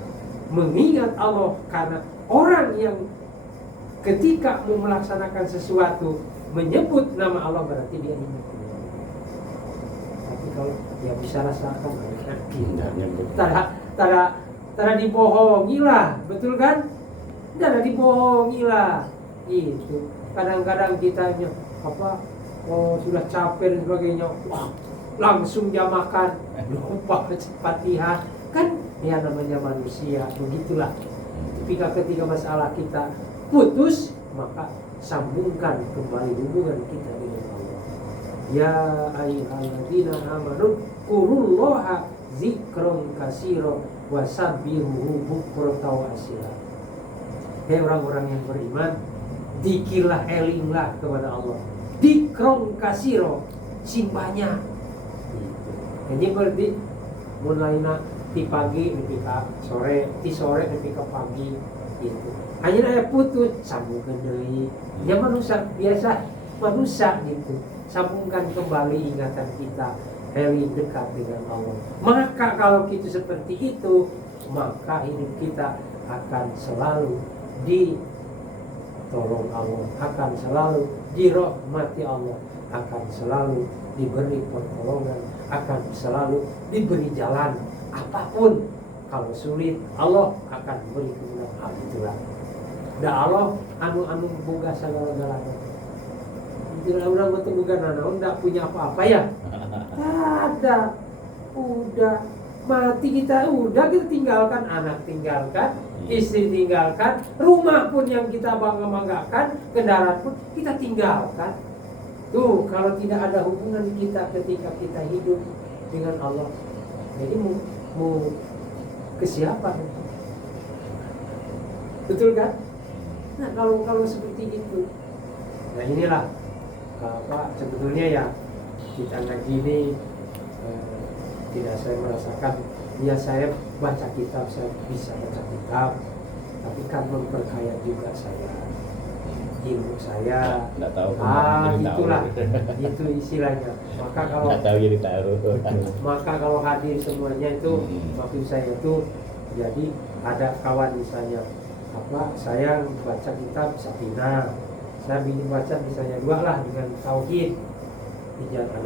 mengingat Allah, karena orang yang ketika mau melaksanakan sesuatu menyebut nama Allah berarti dia ingat. Tapi kalau dia bisa rasakan, tara dibohongi lah, betul kan? Tara dibohongi lah, itu. Kadang-kadang kitanya sudah capek dan sebagainya, wah, langsung jam makan, lupa Fatihah, kan ya namanya manusia, begitulah. Ketika masalah kita putus, maka sambungkan kembali hubungan kita dengan Allah. Ya ayyuhalladzina amanu qurullaha dzikron katsira wasabbihuhu bukratan wa asila. Hei orang-orang yang beriman, dikirlah, elinglah kepada Allah. Dzikron katsira, sing banyak. Jadi berarti mulainya di pagi, di sore, di sore, di pagi, gitu. Hanya ada putus, sambungkan deui. Ya manusia biasa, manusia gitu. Sambungkan kembali ingatan kita, heli dekat dengan Allah. Maka kalau kita seperti itu, maka hidup kita akan selalu ditolong Allah, akan selalu dirahmati Allah, akan selalu diberi pertolongan, akan selalu diberi jalan. Apapun kalau sulit, Allah akan beri kemudahan. Itulah. Da Allah anu boga segala-galanya. Tidak orang betul bukan naon, tidak punya apa-apa ya. Ada, udah mati kita, udah kita tinggalkan anak, tinggalkan istri, tinggalkan rumah pun yang kita bangga-banggakan, kendaraan pun kita tinggalkan. Tuh, kalau tidak ada hubungan kita ketika kita hidup dengan Allah, jadi mau ke siapa? Betul kan? Nah, kalau seperti itu, nah inilah sebetulnya ya kita ngaji ini tidak saya merasakan, ya saya baca kitab, saya bisa baca kitab, tapi kan memperkaya juga saya ilmu saya. Nggak tahu. Itulah, itu istilahnya. Maka kalau nggak tahu jadi tahu. Maka kalau hadir semuanya itu, maksud saya itu, jadi ada kawan misalnya saya baca kitab Safinah, saya baca misalnya 2 lah dengan tauhid, ada